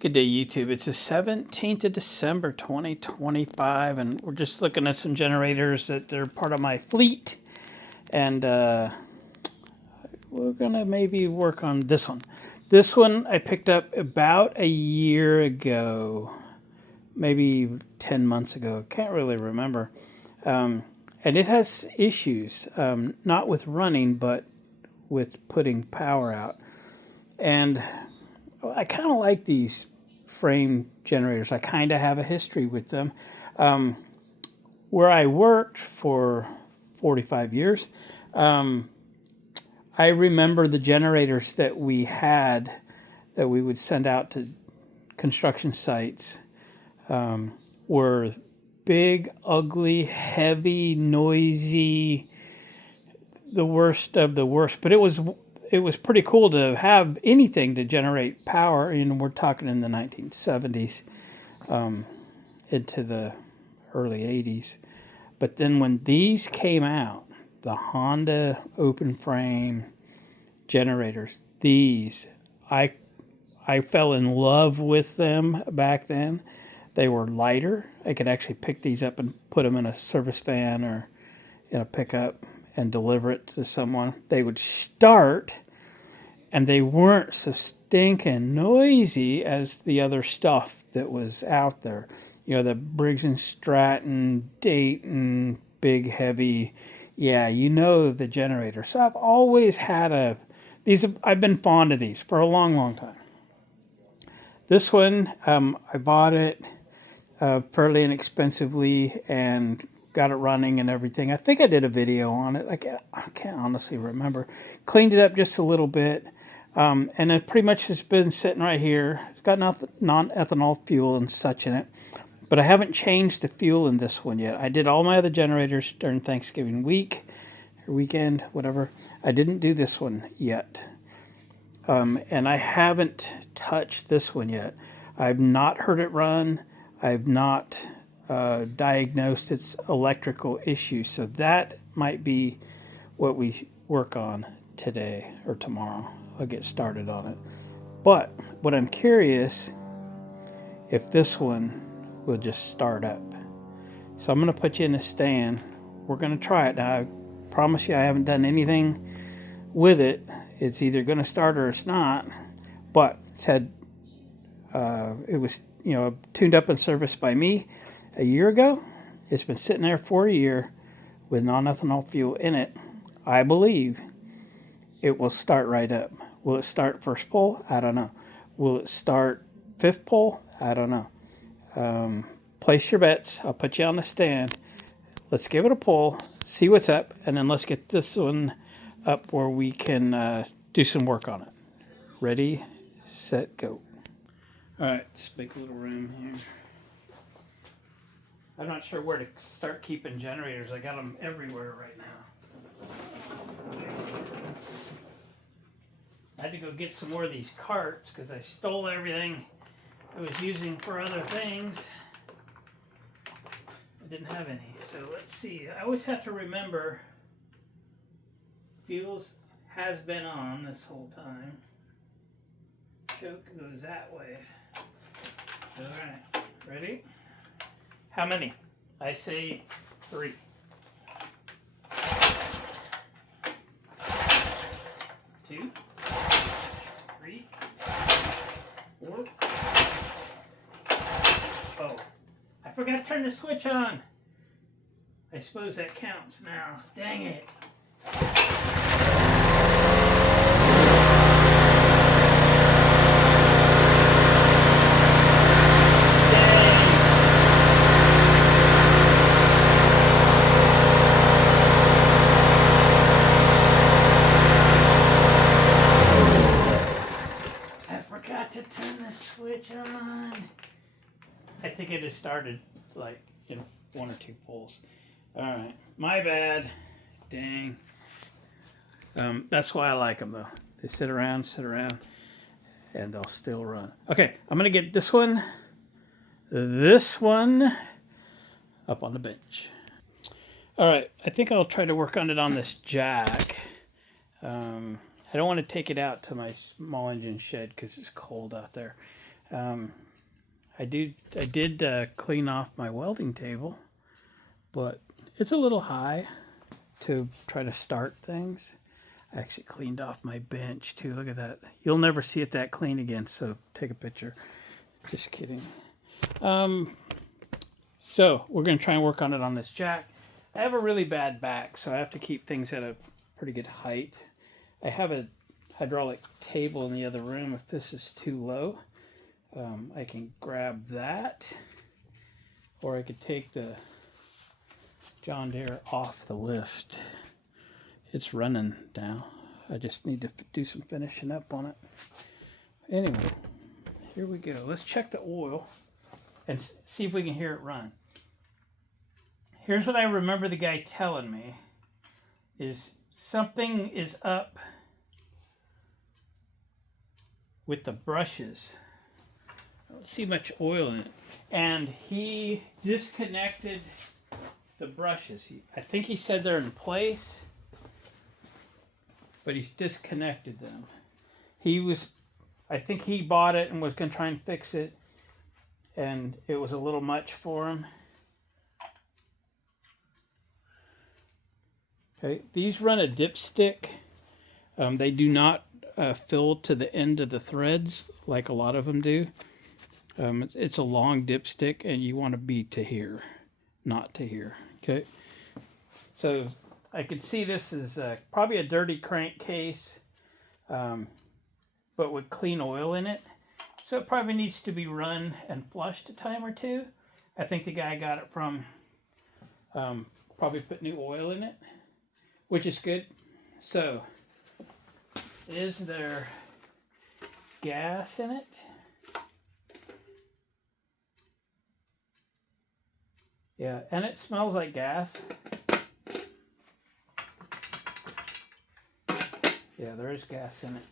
Good day, YouTube. It's the 17th of December, 2025, and we're just looking at some generators that are part of my fleet. And we're going to maybe work on this one. This one I picked up about a year ago, maybe 10 months ago. Can't really remember. And it has issues, not with running, but with putting power out. And I kind of like these frame generators. I kind of have a history with them. Where I worked for 45 years, I remember the generators that we had that we would send out to construction sites were big, ugly, heavy, noisy, the worst of the worst. But it was pretty cool to have anything to generate power. You know, we're talking in the 1970s into the early 80s. But then when these came out, the Honda open frame generators, these, I fell in love with them back then. They were lighter. I could actually pick these up and put them in a service van or in a pickup and deliver it to someone. They would start, and they weren't so stinking noisy as the other stuff that was out there. You know, the Briggs & Stratton, Dayton, big, heavy, yeah, you know the generator. So I've always had I've been fond of these for a long, long time. This one, I bought it fairly inexpensively and got it running and everything. I think I did a video on it. I can't honestly remember. Cleaned it up just a little bit. And it pretty much has been sitting right here. It's got non-ethanol fuel and such in it. But I haven't changed the fuel in this one yet. I did all my other generators during Thanksgiving week, or weekend, whatever. I didn't do this one yet. And I haven't touched this one yet. I've not heard it run. I've not diagnosed its electrical issues. So that might be what we work on today or tomorrow. I'll get started on it. But what I'm curious, if this one will just start up. So I'm going to put you in a stand. We're going to try it. Now, I promise you I haven't done anything with it. It's either going to start or it's not. But it was, you know, tuned up and serviced by me a year ago. It's been sitting there for a year with non-ethanol fuel in it. I believe it will start right up. Will it start first pull? I don't know. Will it start fifth pull? I don't know. Place your bets. I'll put you on the stand. Let's give it a pull, see what's up, and then let's get this one up where we can do some work on it. Ready, set, go. All right, let's make a little room here. I'm not sure where to start keeping generators. I got them everywhere right now. I had to go get some more of these carts because I stole everything I was using for other things. I didn't have any. So let's see. I always have to remember fuels has been on this whole time. Choke goes that way. All right, ready? How many? I say 3. 2, 3, 4. Oh, I forgot to turn the switch on. I suppose that counts now. Dang it. To turn the switch on. I think it has started like in 1 or 2 pulls. All right, my bad. Dang. That's why I like them though. They sit around, and they'll still run. Okay, I'm gonna get this one up on the bench. All right, I think I'll try to work on it on this jack. I don't want to take it out to my small engine shed because it's cold out there. I did clean off my welding table, but it's a little high to try to start things. I actually cleaned off my bench too. Look at that. You'll never see it that clean again, so take a picture. Just kidding. So we're going to try and work on it on this jack. I have a really bad back, so I have to keep things at a pretty good height. I have a hydraulic table in the other room. If this is too low, I can grab that, or I could take the John Deere off the lift. It's running now. I just need to do some finishing up on it. Anyway, here we go. Let's check the oil and see if we can hear it run. Here's what I remember the guy telling me is something is up with the brushes. I don't see much oil in it. And he disconnected the brushes. I think he said they're in place, but he's disconnected them. I think he bought it and was going to try and fix it, and it was a little much for him. Okay, these run a dipstick. They do not fill to the end of the threads like a lot of them do. It's a long dipstick, and you want to be to here, not to here. Okay, so I could see this is probably a dirty crankcase, but with clean oil in it. So it probably needs to be run and flushed a time or two. I think the guy got it from, probably put new oil in it, which is good. So, is there gas in it? Yeah, and it smells like gas. Yeah, there is gas in it.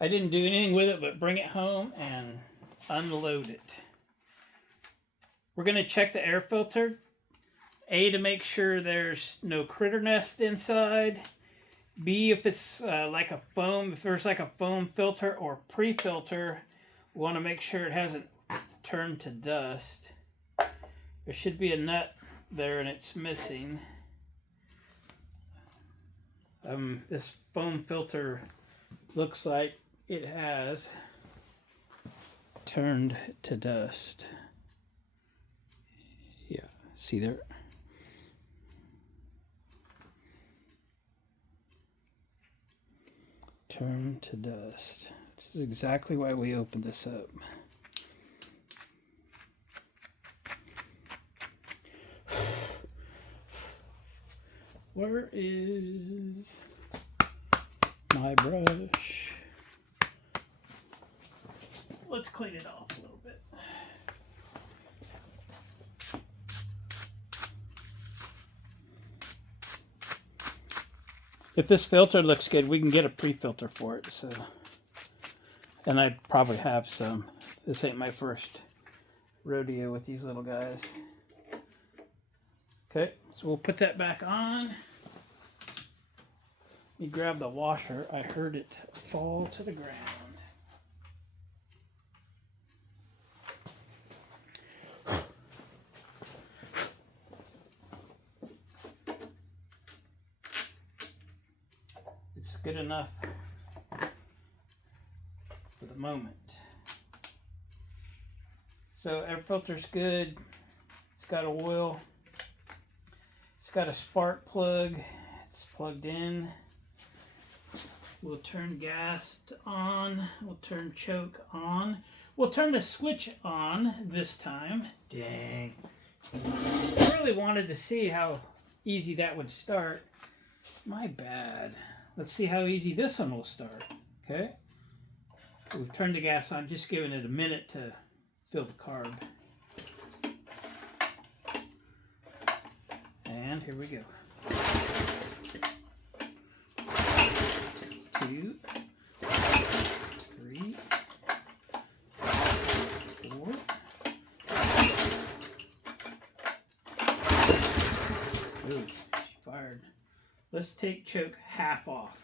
I didn't do anything with it but bring it home and unload it. We're going to check the air filter. A, to make sure there's no critter nest inside. B, if it's like a foam, if there's like a foam filter or pre-filter, we want to make sure it hasn't turned to dust. There should be a nut there and it's missing. This foam filter looks like it has turned to dust. Yeah, see there? Turn to dust. This is exactly why we opened this up. Where is my brush? Let's clean it off a little bit. If this filter looks good, we can get a pre-filter for it. So, and I probably have some. This ain't my first rodeo with these little guys. Okay, so we'll put that back on. Let me grab the washer. I heard it fall to the ground. It's good enough for the moment. So air filter's good. It's got oil. It's got a spark plug. It's plugged in. We'll turn gas on. We'll turn choke on. We'll turn the switch on this time. Dang. I really wanted to see how easy that would start. My bad. Let's see how easy this one will start. Okay. We've turned the gas on, just giving it a minute to fill the carb. And here we go. 2, 3, 4. Ooh, she fired. Let's take choke half off.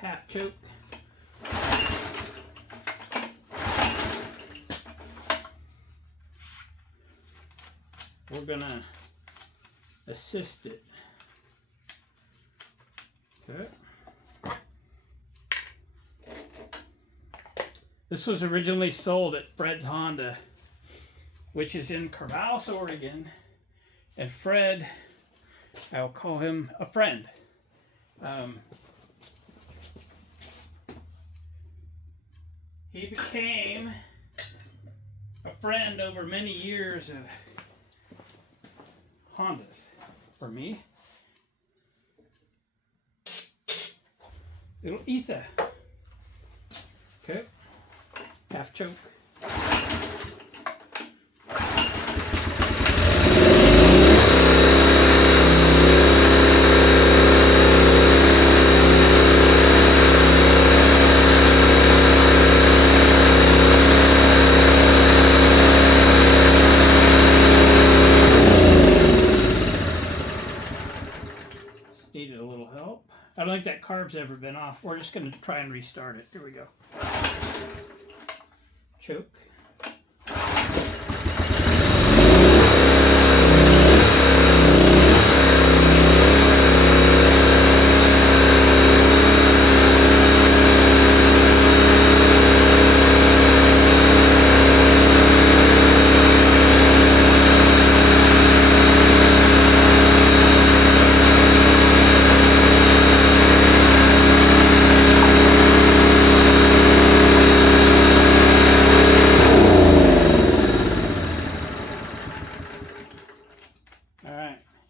half choke. We're gonna assist it. Okay. This was originally sold at Fred's Honda, which is in Corvallis, Oregon. And Fred, I'll call him a friend. He became a friend over many years of Hondas for me. Little Etha. Okay. Half choke. Needed a little help. I don't think that carb's ever been off. We're just going to try and restart it. Here we go. Choke.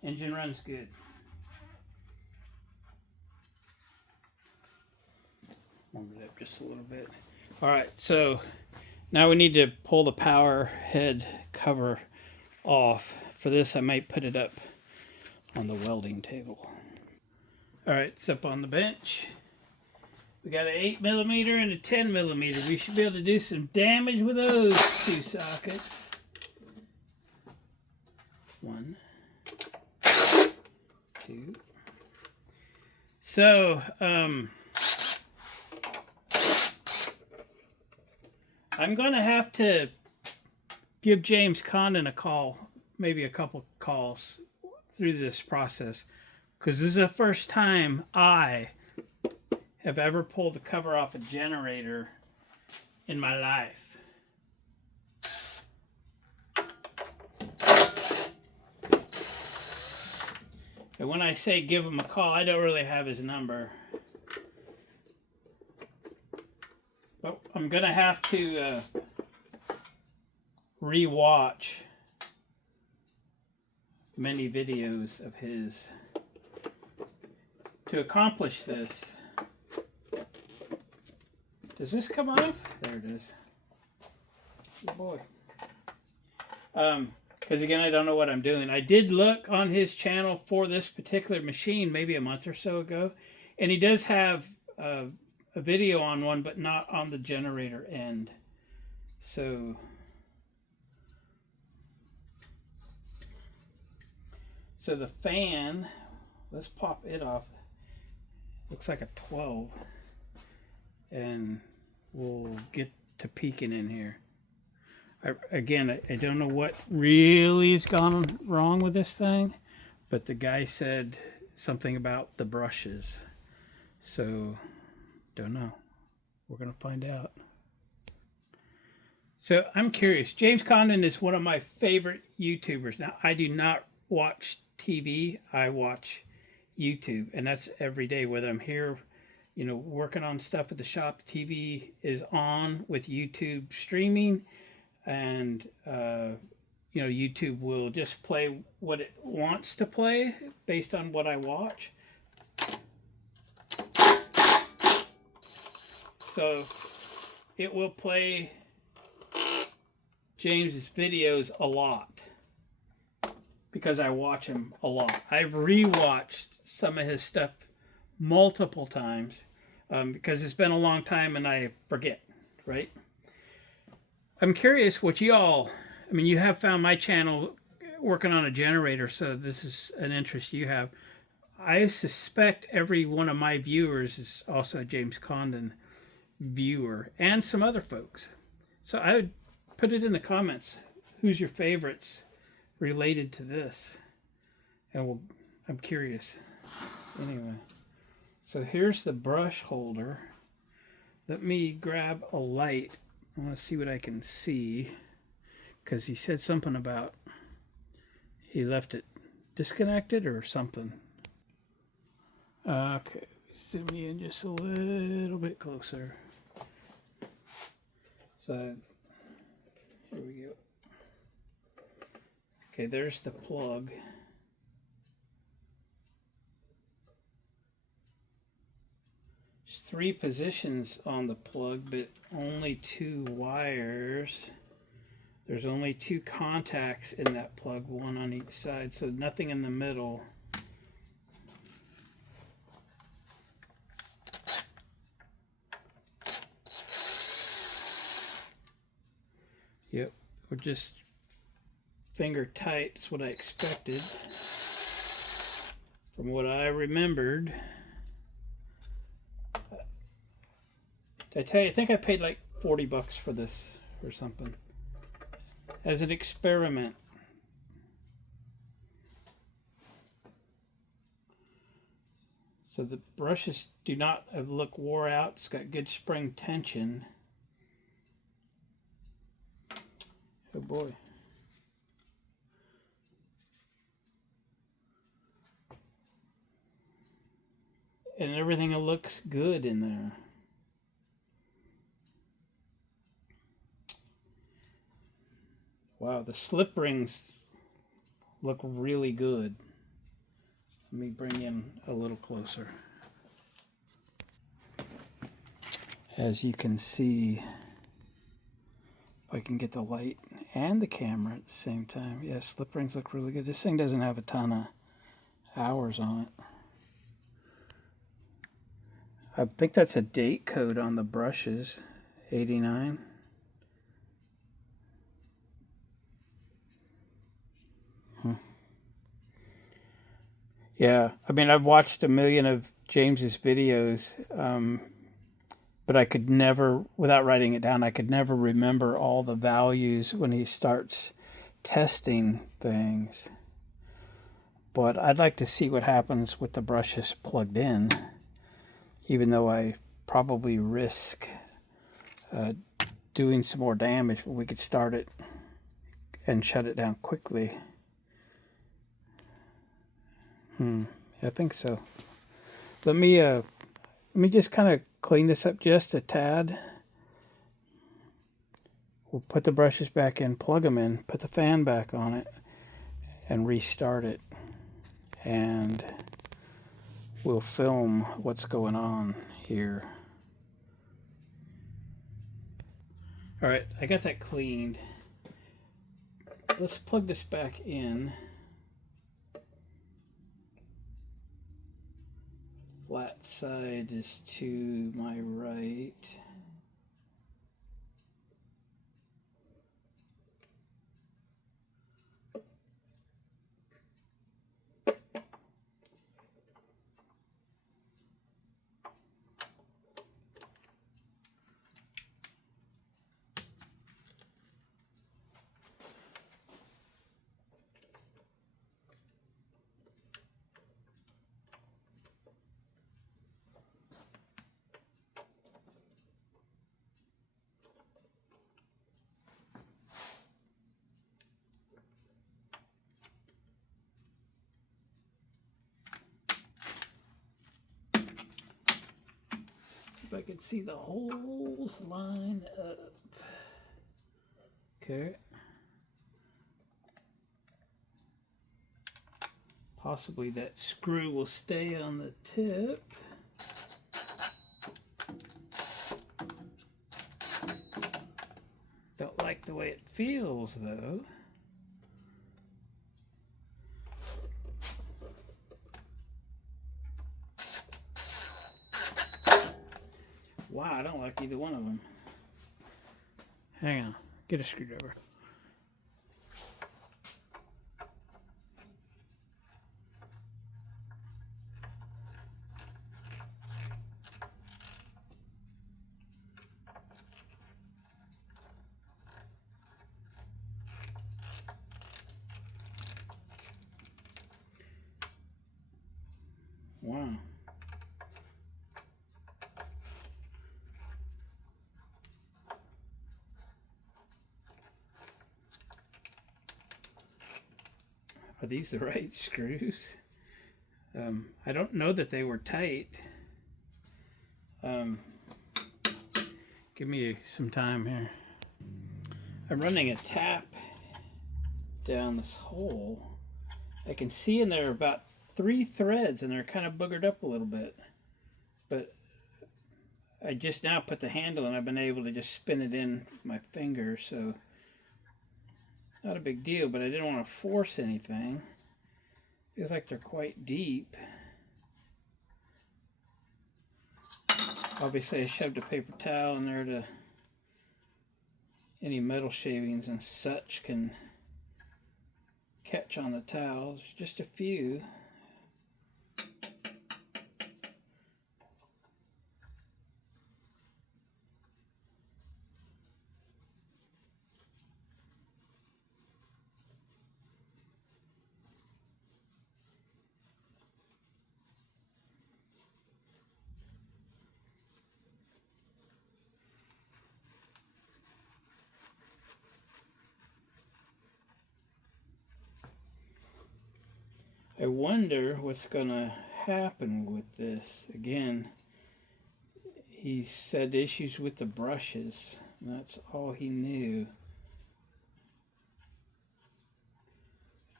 Engine runs good. Warm it up just a little bit. All right, so now we need to pull the power head cover off. For this, I might put it up on the welding table. All right, it's up on the bench. We got an 8mm and a 10mm. We should be able to do some damage with those two sockets. One. Two. So, I'm going to have to give James Condon a call, maybe a couple calls through this process, because this is the first time I have ever pulled the cover off a generator in my life. And when I say give him a call, I don't really have his number. But I'm going to have to re-watch many videos of his to accomplish this. Does this come off? There it is. Good boy. Because again, I don't know what I'm doing. I did look on his channel for this particular machine maybe a month or so ago, and he does have a video on one, but not on the generator end. So the fan, let's pop it off. Looks like a 12, and we'll get to peeking in here. I don't know what really has gone wrong with this thing, but the guy said something about the brushes. So, don't know. We're going to find out. So, I'm curious. James Condon is one of my favorite YouTubers. Now, I do not watch TV. I watch YouTube, and that's every day, whether I'm here, working on stuff at the shop. The TV is on with YouTube streaming. And, YouTube will just play what it wants to play based on what I watch. So it will play James's videos a lot because I watch him a lot. I've rewatched some of his stuff multiple times because it's been a long time and I forget, right? I'm curious what y'all, you have found my channel working on a generator, so this is an interest you have. I suspect every one of my viewers is also a James Condon viewer, and some other folks. So I would put it in the comments. Who's your favorites related to this? And I'm curious. Anyway, so here's the brush holder. Let me grab a light. I want to see what I can see, because he said something about he left it disconnected or something. Okay, zoom me in just a little bit closer. So here we go. Okay, there's the plug. There's 3 positions on the plug, but only 2 wires. There's only 2 contacts in that plug, 1 on each side, so nothing in the middle. Yep, we're just finger tight. It's what I expected from what I remembered. Did I tell you? I think I paid like $40 for this or something as an experiment. So the brushes do not look wore out. It's got good spring tension. Oh boy. And everything looks good in there. Wow, the slip rings look really good. Let me bring in a little closer. As you can see, if I can get the light and the camera at the same time. Yeah, slip rings look really good. This thing doesn't have a ton of hours on it. I think that's a date code on the brushes, 89. Yeah, I mean, I've watched a million of James's videos, but I could never, without writing it down, I could never remember all the values when he starts testing things. But I'd like to see what happens with the brushes plugged in, even though I probably risk doing some more damage, but we could start it and shut it down quickly. I think so. Let me just kind of clean this up just a tad. We'll put the brushes back in, plug them in, put the fan back on it, and restart it. And we'll film what's going on here. All right, I got that cleaned. Let's plug this back in. Flat side is to my right. If I could see the holes line up. Okay. Possibly that screw will stay on the tip. Don't like the way it feels though. Wow, I don't like either one of them. Hang on, get a screwdriver. Wow. Are these the right screws? I don't know that they were tight. Give me some time here. I'm running a tap down this hole. I can see in there about 3 threads, and they're kind of boogered up a little bit. But I just now put the handle, and I've been able to just spin it in with my finger, so not a big deal, but I didn't want to force anything. Feels like they're quite deep. Obviously I shoved a paper towel in there to any metal shavings and such can catch on the towels. Just a few. I wonder what's gonna happen with this. Again, he said issues with the brushes. That's all he knew.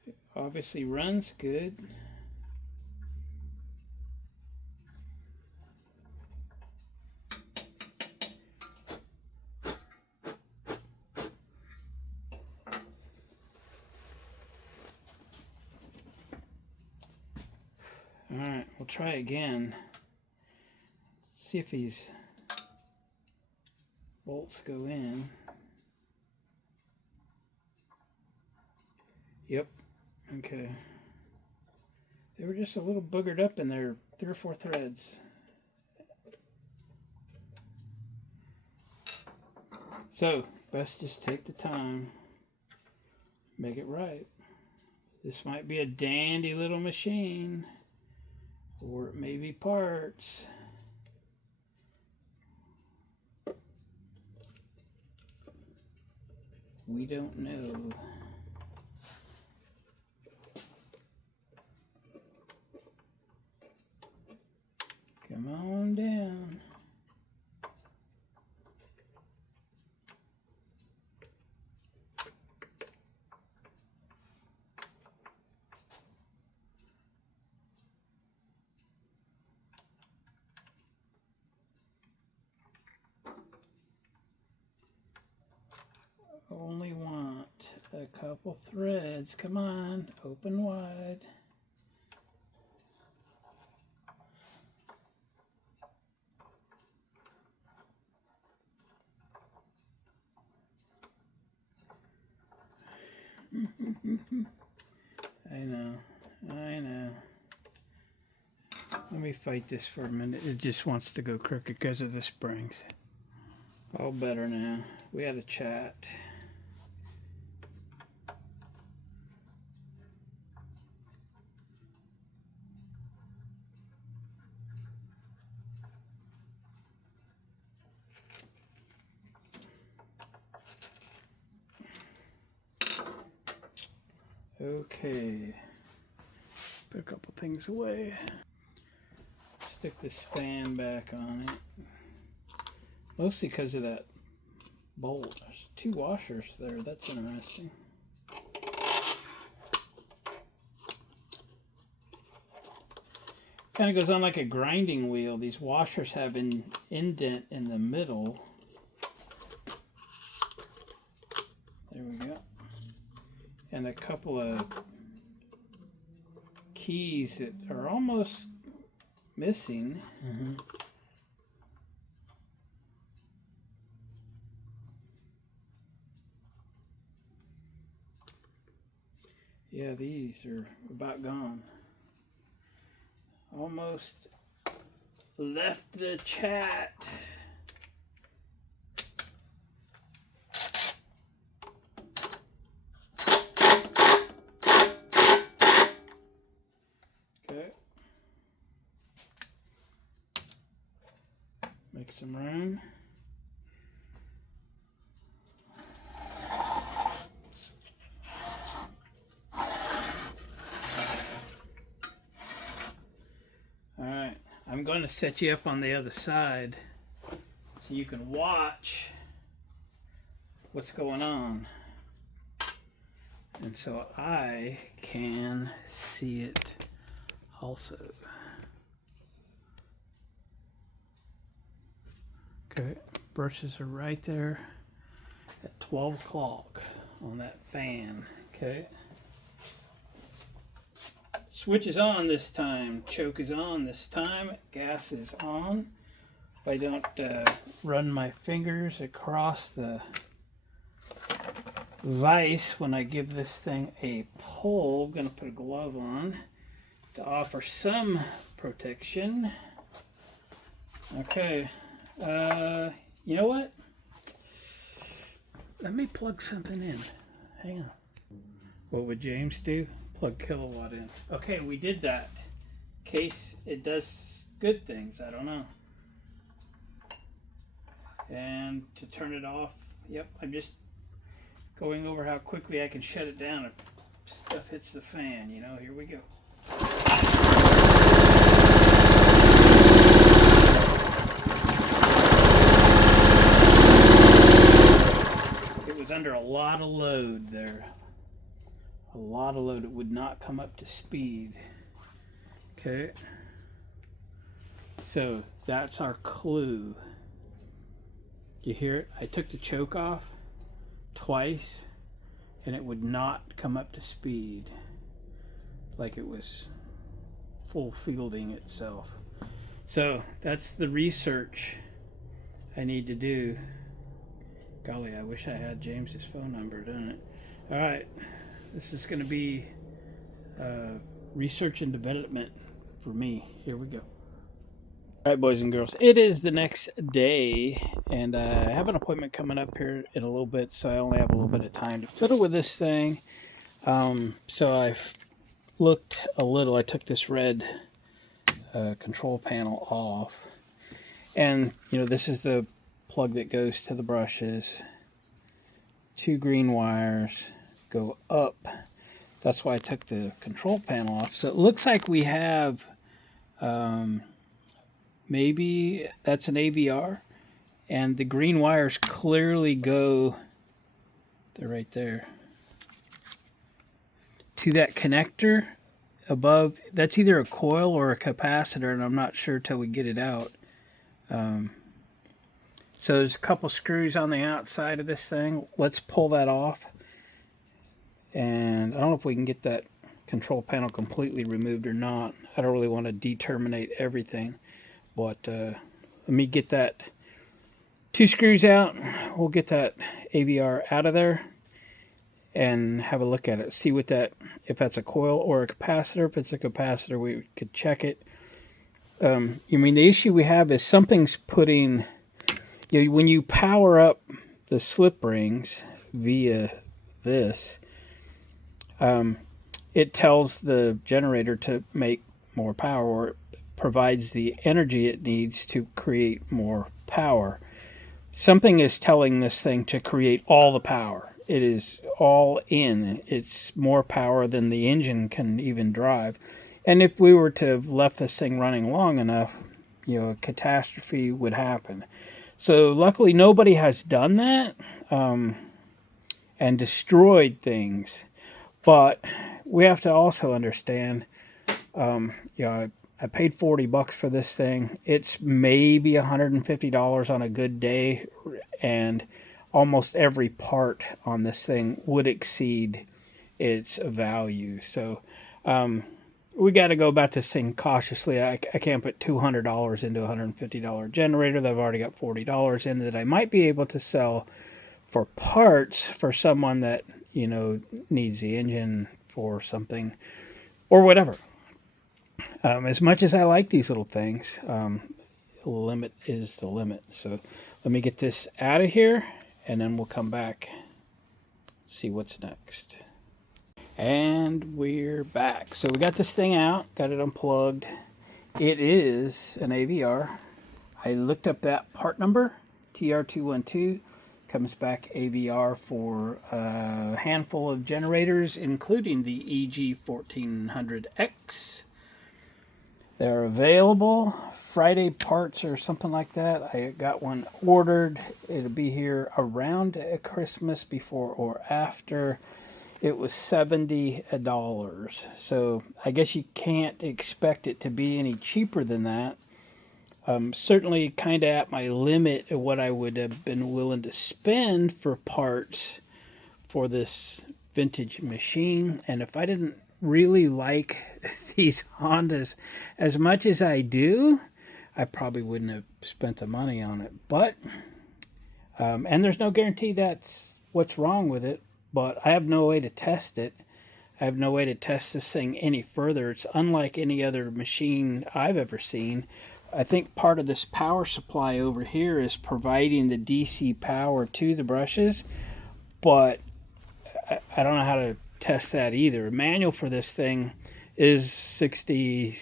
It obviously runs good. Alright, we'll try again. See if these bolts go in. Yep. Okay. They were just a little boogered up in there, 3 or 4 threads. So, best just take the time, make it right. This might be a dandy little machine, or it may be parts. We don't know. Come on down. Only want a couple threads. Come on, open wide. I know. Let me fight this for a minute. It just wants to go crooked because of the springs. All better now. We had a chat. Okay. Put a couple things away. Stick this fan back on it. Mostly because of that bolt. There's 2 washers there. That's interesting. Kind of goes on like a grinding wheel. These washers have an indent in the middle. There we go. And a couple of keys that are almost missing. Yeah, these are about gone. Almost left the chat. Okay. make some room. Alright, I'm going to set you up on the other side so you can watch what's going on. And so I can see it also. Okay, brushes are right there at 12 o'clock on that fan. Okay. Switch is on this time. Choke is on this time. Gas is on. If I don't run my fingers across the vise when I give this thing a pull, I'm going to put a glove on to offer some protection. Okay. You know what? Let me plug something in. Hang on. What would James do? Plug kilowatt in. Okay, we did that. In case it does good things, I don't know. And to turn it off, yep, I'm just going over how quickly I can shut it down if stuff hits the fan, you know. Here we go. It was under a lot of load there. A lot of load. It would not come up to speed. Okay. So that's our clue. You hear it? I took the choke off twice and it would not come up to speed, like it was full fielding itself. So that's the research I need to do. Golly, I wish I had James's phone number, doesn't it? All right, this is going to be research and development for me. Here we go. All right, boys and girls, it is the next day, and I have an appointment coming up here in a little bit, so I only have a little bit of time to fiddle with this thing. So I've looked a little. I took this red control panel off, and you know, this is the plug that goes to the brushes. 2 green wires go up. That's why I took the control panel off. So it looks like we have maybe that's an AVR, and the green wires clearly go, they're right there, to that connector above. That's either a coil or a capacitor, and I'm not sure till we get it out. So there's a couple screws on the outside of this thing. Let's pull that off. And I don't know if we can get that control panel completely removed or not. I don't really want to determinate everything. But let me get that 2 screws out. We'll get that AVR out of there and have a look at it. See what that, if that's a coil or a capacitor. If it's a capacitor, we could check it. I mean, the issue we have is something's putting, you know, when you power up the slip rings via this, it tells the generator to make more power, or provides the energy it needs to create more power. Something is telling this thing to create all the power. It is all in. It's more power than the engine can even drive. And if we were to have left this thing running long enough, you know, a catastrophe would happen. So luckily nobody has done that and destroyed things. But we have to also understand, you know, I paid $40 for this thing. It's maybe $150 on a good day, and almost every part on this thing would exceed its value. So we got to go about this thing cautiously. I can't put $200 into a $150 generator that I've already got $40 in, that I might be able to sell for parts for someone that, you know, needs the engine for something or whatever. As much as I like these little things, the limit is the limit. So let me get this out of here, and then we'll come back, see what's next. And we're back. So we got this thing out, got it unplugged. It is an AVR. I looked up that part number, TR212, comes back AVR for a handful of generators, including the EB1400X. They're available, Friday parts or something like that. I got one ordered. It'll be here around Christmas, before or after. It was $70. So I guess you can't expect it to be any cheaper than that. Certainly kind of at my limit of what I would have been willing to spend for parts for this vintage machine. And if I didn't really like these Hondas as much as I do, I probably wouldn't have spent the money on it. But, and there's no guarantee that's what's wrong with it, but I have no way to test it. I have no way to test this thing any further. It's unlike any other machine I've ever seen. I think part of this power supply over here is providing the DC power to the brushes, but I don't know how to test that either. A manual for this thing is $66,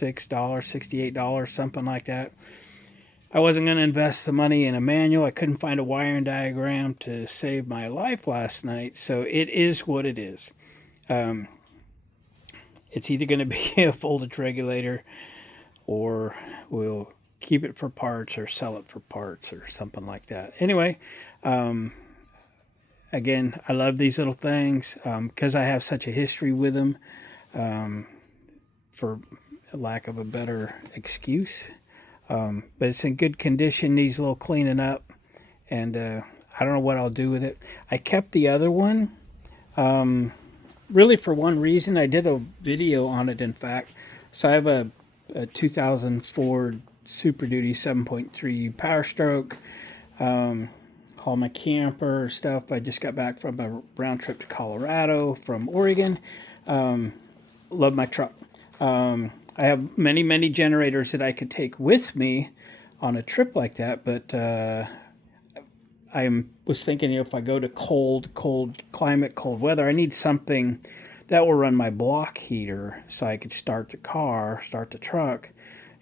$68, something like that. I wasn't going to invest the money in a manual. I couldn't find a wiring diagram to save my life last night, so it is what it is. It's either going to be a voltage regulator, or we'll keep it for parts or sell it for parts or something like that. Anyway, again, I love these little things because I have such a history with them, for lack of a better excuse. But it's in good condition, needs a little cleaning up, and I don't know what I'll do with it. I kept the other one really for one reason. I did a video on it, in fact. So I have a 2004 Super Duty 7.3 Power Stroke, haul my camper stuff. I just got back from a round trip to Colorado from Oregon. Love my truck. I have many generators that I could take with me on a trip like that, but I was thinking, if I go to cold climate, cold weather, I need something that will run my block heater so I could start the truck,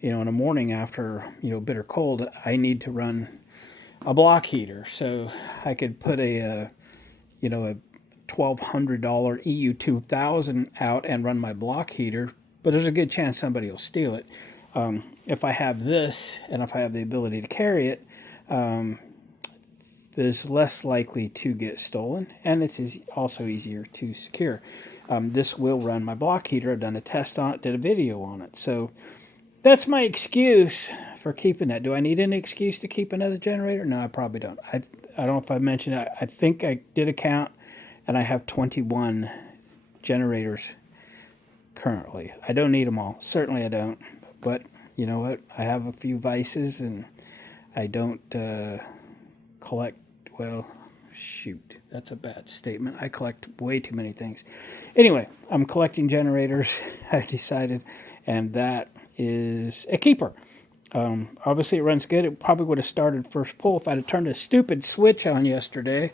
in the morning after, bitter cold. I need to run a block heater. So I could put a $1,200 EU2000 out and run my block heater, but there's a good chance somebody will steal it. If I have this, and if I have the ability to carry it, there's less likely to get stolen, and it's also easier to secure. This will run my block heater. I've done a test on it, did a video on it. So that's my excuse for keeping that. Do I need an excuse to keep another generator? No, I probably don't. I don't know if I mentioned it. I think I did a count, and I have 21 generators currently. I don't need them all. Certainly I don't. But you know what? I have a few vices, and I don't collect, well, shoot, that's a bad statement. I collect way too many things. Anyway, I'm collecting generators, I decided, and that is a keeper. Obviously it runs good. It probably would have started first pull if I'd have turned a stupid switch on yesterday.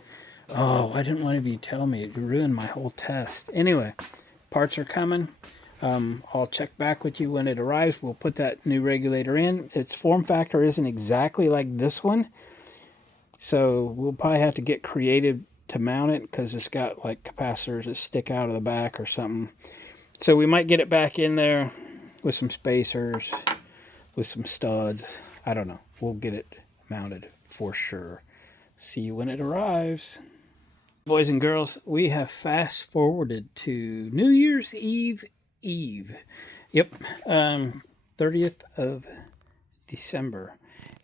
Oh, why didn't one of you tell me? It ruined my whole test. Anyway, parts are coming. I'll check back with you when it arrives. We'll put that new regulator in. Its form factor isn't exactly like this one, so we'll probably have to get creative to mount it, because it's got like capacitors that stick out of the back or something. So we might get it back in there with some spacers, with some studs. I don't know. We'll get it mounted for sure. See you when it arrives. Boys and girls, we have fast forwarded to New Year's Eve. Yep, 30th of December.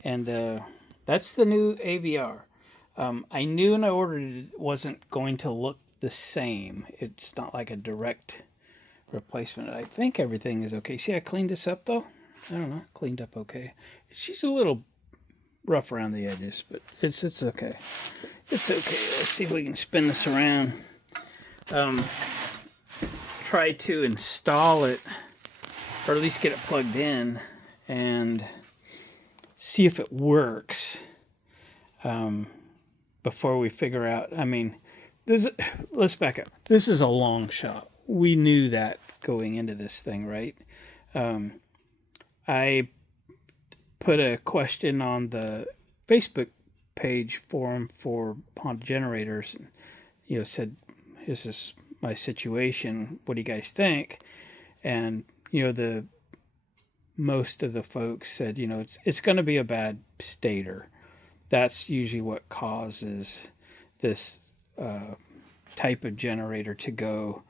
And that's the new AVR. I knew when I ordered it, it wasn't going to look the same. It's not like a direct replacement. I think everything is okay. See, I cleaned this up though. I don't know, cleaned up okay. She's a little rough around the edges, but it's okay. It's okay. Let's see if we can spin this around. Try to install it, or at least get it plugged in, and see if it works before we figure out. I mean, let's back up. This is a long shot. We knew that going into this thing, right? I put a question on the Facebook page forum for Honda generators, and, you know, said, "This is my situation. What do you guys think?" And, you know, the most of the folks said, you know, it's going to be a bad stator. That's usually what causes this type of generator to go,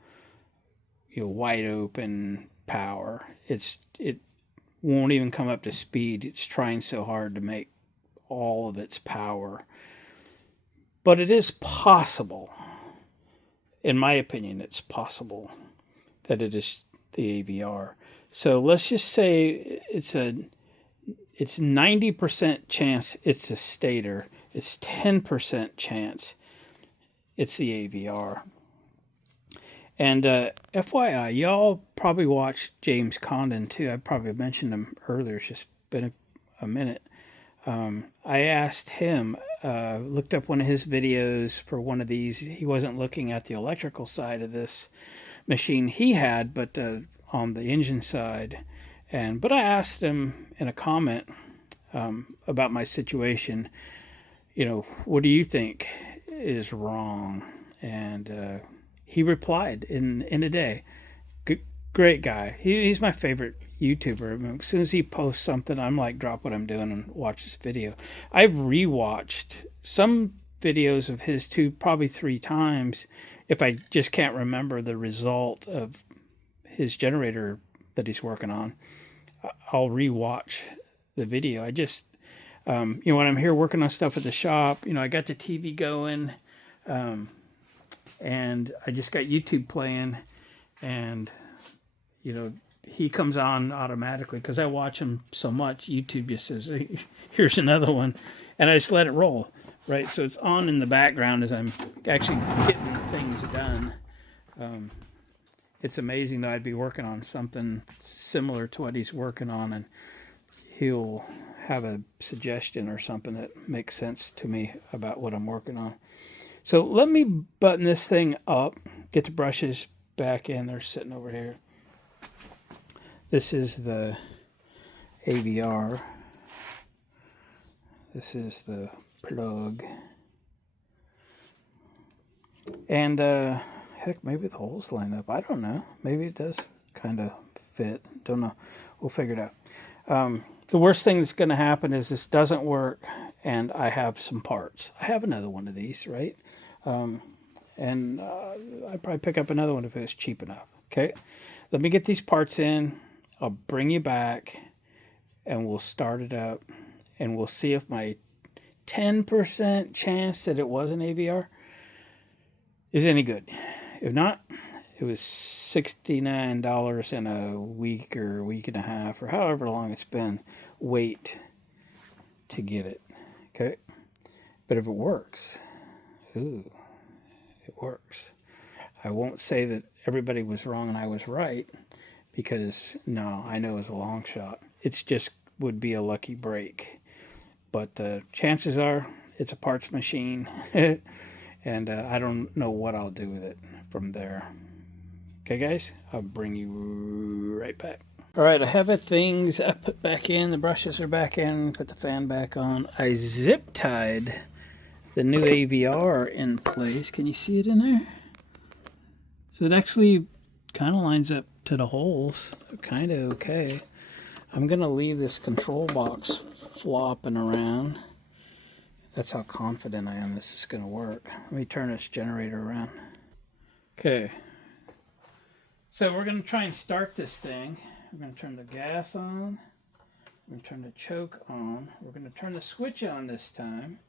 you know, wide open power. It won't even come up to speed. It's trying so hard to make all of its power. But it is possible, in my opinion, it's possible that it is the AVR. So let's just say it's 90% chance it's a stator. It's 10% chance it's the AVR. And FYI, y'all probably watched James Condon too. I probably mentioned him earlier. It's just been a minute. I asked him, looked up one of his videos for one of these. He wasn't looking at the electrical side of this machine he had, but on the engine side. But I asked him in a comment about my situation, you know, what do you think is wrong? And he replied in a day. Great guy. He's my favorite YouTuber. I mean, as soon as he posts something, I'm like, drop what I'm doing and watch this video. I've rewatched some videos of his too, probably 3 times, if I just can't remember the result of his generator that he's working on. I'll rewatch the video. I just, you know, when I'm here working on stuff at the shop, you know, I got the TV going, and I just got YouTube playing, and, you know, he comes on automatically because I watch him so much. YouTube just says, hey, here's another one, and I just let it roll, right? So it's on in the background as I'm actually getting things done. It's amazing that I'd be working on something similar to what he's working on, and he'll have a suggestion or something that makes sense to me about what I'm working on. So let me button this thing up, get the brushes back in. They're sitting over here. This is the AVR. This is the plug. And heck, maybe the holes line up. I don't know. Maybe it does kind of fit. Don't know. We'll figure it out. The worst thing that's going to happen is this doesn't work, and I have some parts. I have another one of these, right? And I'd probably pick up another one if it was cheap enough. Okay, let me get these parts in. I'll bring you back, and we'll start it up, and we'll see if my 10% chance that it was an AVR is any good. If not, it was $69 in a week or a week and a half or however long it's been. Wait to get it. Okay, but if it works, ooh, it works. I won't say that everybody was wrong and I was right, because no, I know it's a long shot. It's just would be a lucky break. But chances are it's a parts machine, and I don't know what I'll do with it from there. Okay, guys, I'll bring you right back. All right, I have the things I put back in. The brushes are back in. Put the fan back on. I zip tied the new AVR in place. Can you see it in there? So it actually kind of lines up to the holes. Kind of okay. I'm going to leave this control box flopping around. That's how confident I am this is going to work. Let me turn this generator around. Okay. So we're going to try and start this thing. We're going to turn the gas on. We're going to turn the choke on. We're going to turn the switch on this time.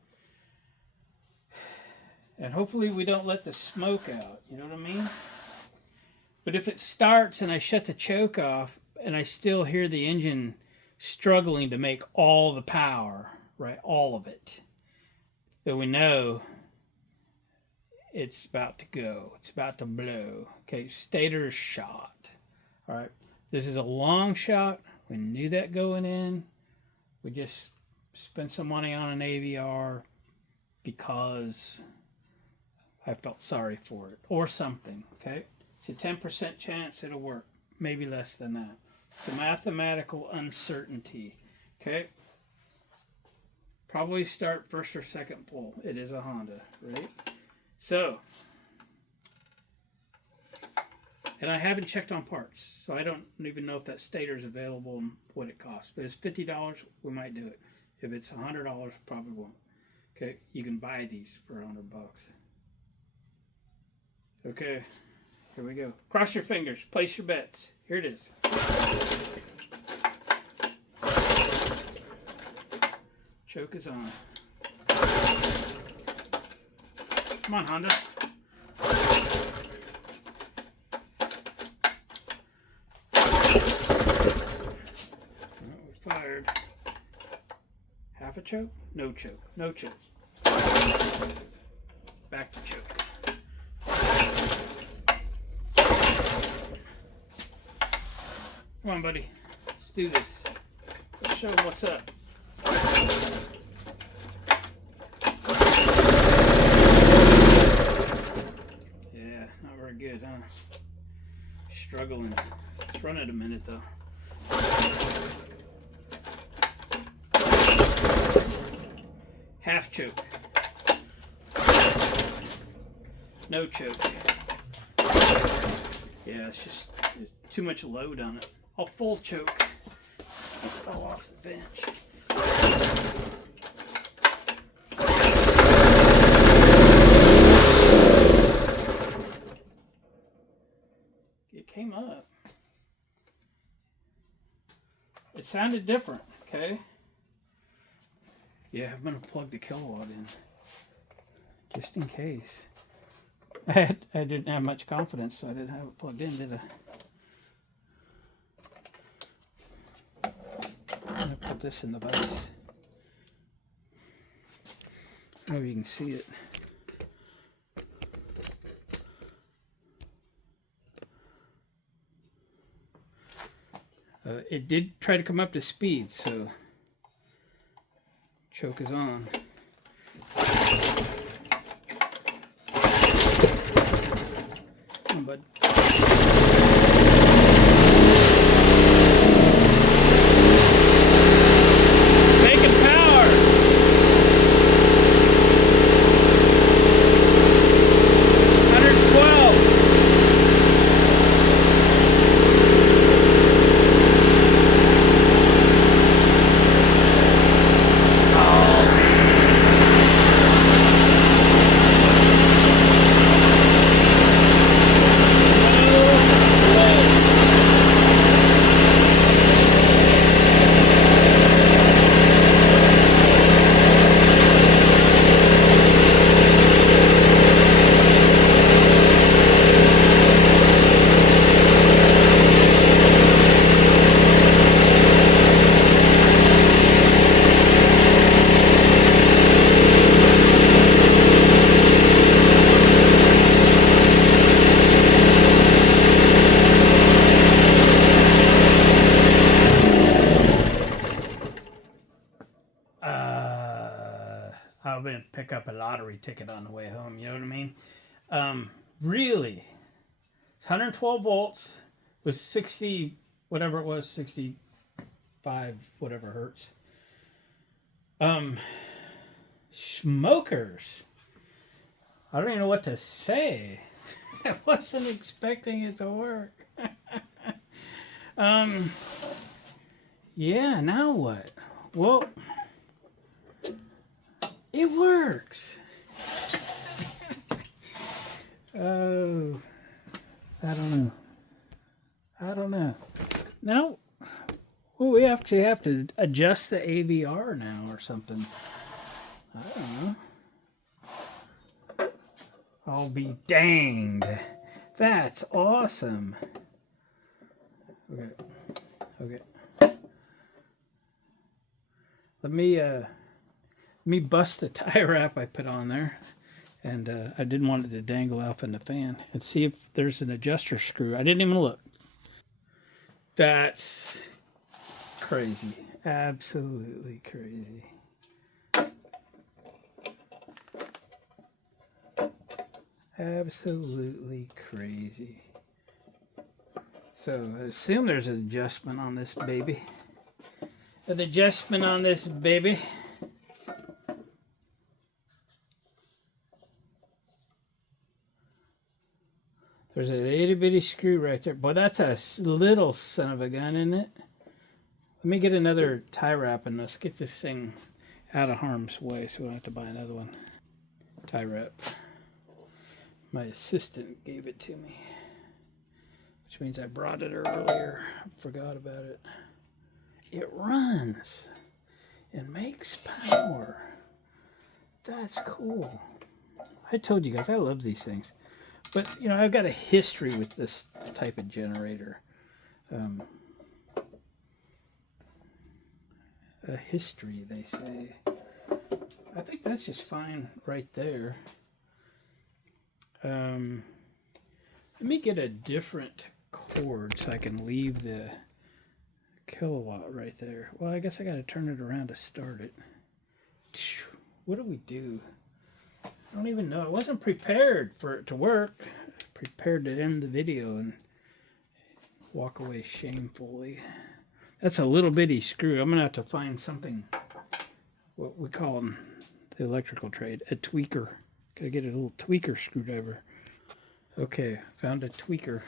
And hopefully we don't let the smoke out. You know what I mean? But if it starts and I shut the choke off and I still hear the engine struggling to make all the power, right, all of it, then we know it's about to go. It's about to blow. Okay, stator is shot. All right, this is a long shot. We knew that going in. We just spent some money on an AVR because I felt sorry for it or something, okay? It's a 10% chance it'll work, maybe less than that. It's a mathematical uncertainty, okay? Probably start first or second pull. It is a Honda, right? So, and I haven't checked on parts, so I don't even know if that stator is available and what it costs. But if it's $50, we might do it. If it's $100, probably won't. Okay, you can buy these for $100. Okay, here we go. Cross your fingers, place your bets. Here it is. Choke is on. Come on, Honda. We fired. Half a choke? No choke. No choke. Back to choke. Come on, buddy. Let's do this. Let's show them what's up. Yeah, not very good, huh? Struggling. Let's run it a minute, though. Half choke. No choke. Yeah, it's just too much load on it. I'll full choke. I fell off the bench. It came up. It sounded different, okay? Yeah, I'm gonna plug the kilowatt in, just in case. I didn't have much confidence, so I didn't have it plugged in, did I? I'm gonna put this in the vise. Maybe you can see it. It did try to come up to speed, so choke is on. Come on, bud. Making power. 112. I'm going to pick up a lottery ticket on the way home, you know what I mean? Really, it's 112 volts with 60, whatever it was, 65, whatever hertz. Smokers. I don't even know what to say. I wasn't expecting it to work. Yeah, now what? Well, it works. Oh, I don't know. Now, well, we actually have to adjust the AVR now or something. I don't know. I'll be danged. That's awesome. Okay. Let me bust the tie wrap I put on there, and I didn't want it to dangle off in the fan. And see if there's an adjuster screw. I didn't even look. That's crazy. Absolutely crazy. Absolutely crazy. So I assume there's an adjustment on this baby. An adjustment on this baby. There's a itty bitty screw right there. Boy, that's a little son of a gun, isn't it? Let me get another tie wrap and let's get this thing out of harm's way so we don't have to buy another one. Tie wrap. My assistant gave it to me, which means I brought it earlier. Forgot about it. It runs and makes power. That's cool. I told you guys I love these things. But, you know, I've got a history with this type of generator. A history, they say. I think that's just fine right there. Let me get a different cord so I can leave the kilowatt right there. Well, I guess I got to turn it around to start it. What do we do? I don't even know. I wasn't prepared for it to work. Prepared to end the video and walk away shamefully. That's a little bitty screw. I'm gonna have to find something, what we call in the electrical trade, a tweaker. Gotta get a little tweaker screwdriver. Okay, found a tweaker.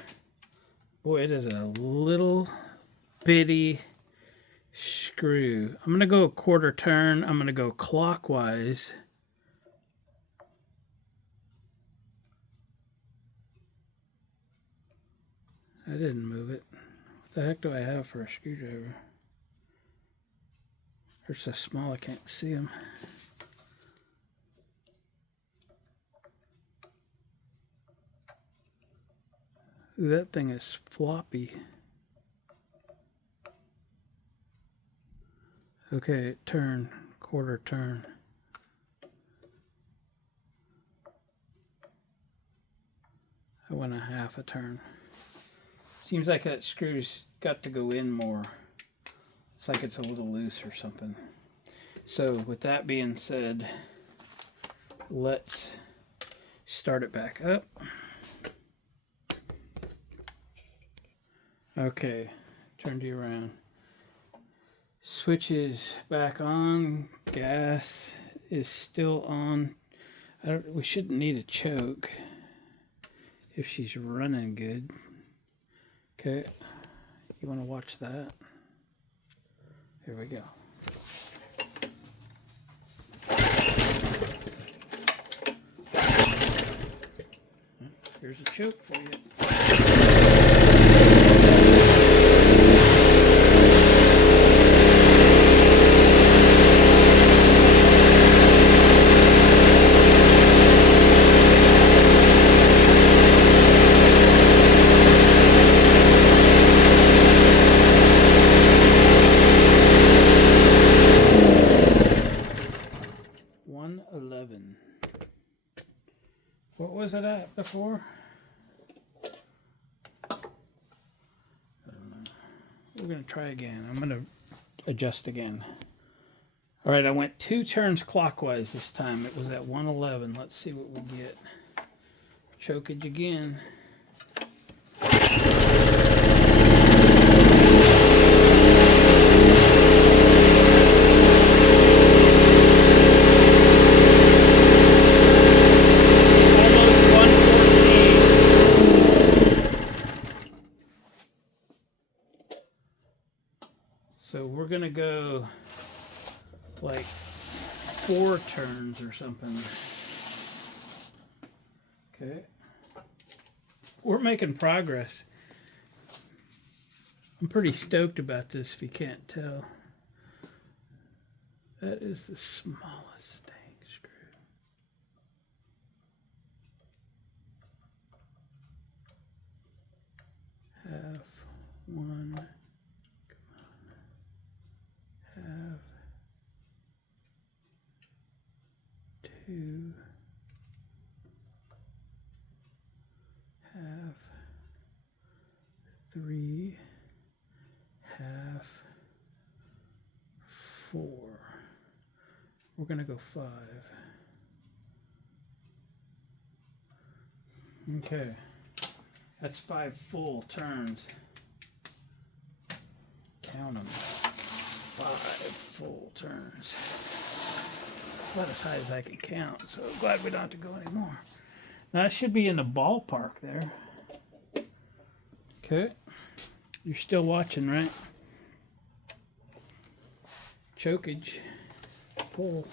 Boy, it is a little bitty screw. I'm gonna go a quarter turn. I'm gonna go clockwise. I didn't move it. What the heck do I have for a screwdriver? They're so small I can't see them. Ooh, that thing is floppy. Okay, turn, quarter turn. I went a half a turn. Seems like that screw's got to go in more. It's like it's a little loose or something. So with that being said, let's start it back up. Okay, turned you around. Switch is back on. Gas is still on. We shouldn't need a choke if she's running good. Okay, you want to watch that? Here we go. Here's a choke for you. 111. What was it at before? We're going to try again. I'm going to adjust again. All right, I went 2 turns clockwise this time. It was at 111. Let's see what we get. Choke it again. So we're going to go like 4 turns or something. Okay. We're making progress. I'm pretty stoked about this if you can't tell. That is the smallest dang screw. Half, 1. Half, 2, half, 3, half, 4. We're going to go 5. Okay, that's 5 full turns. Count them. 5 full turns. About as high as I can count, so glad we don't have to go anymore. Now, it should be in the ballpark there. Okay. You're still watching, right? Chokage. Pull.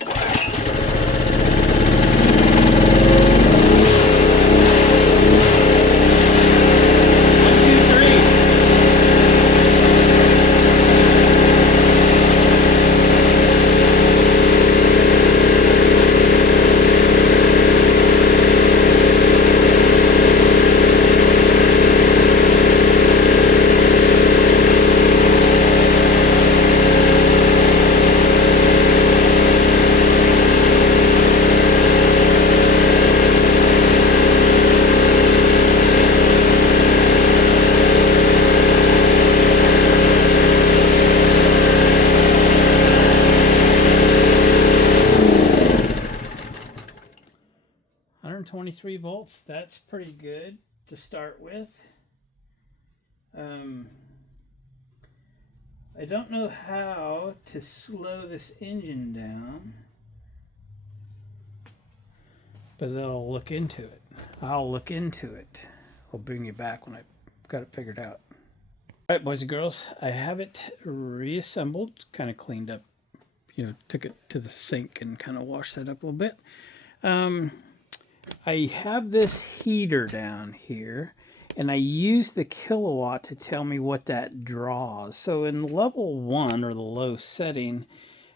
.23 volts, that's pretty good to start with. I don't know how to slow this engine down, but I'll look into it. I'll bring you back when I've got it figured out. All right, boys and girls, I have it reassembled, kind of cleaned up, you know, took it to the sink and kind of washed that up a little bit. I have this heater down here, and I use the kilowatt to tell me what that draws. So in level 1, or the low setting,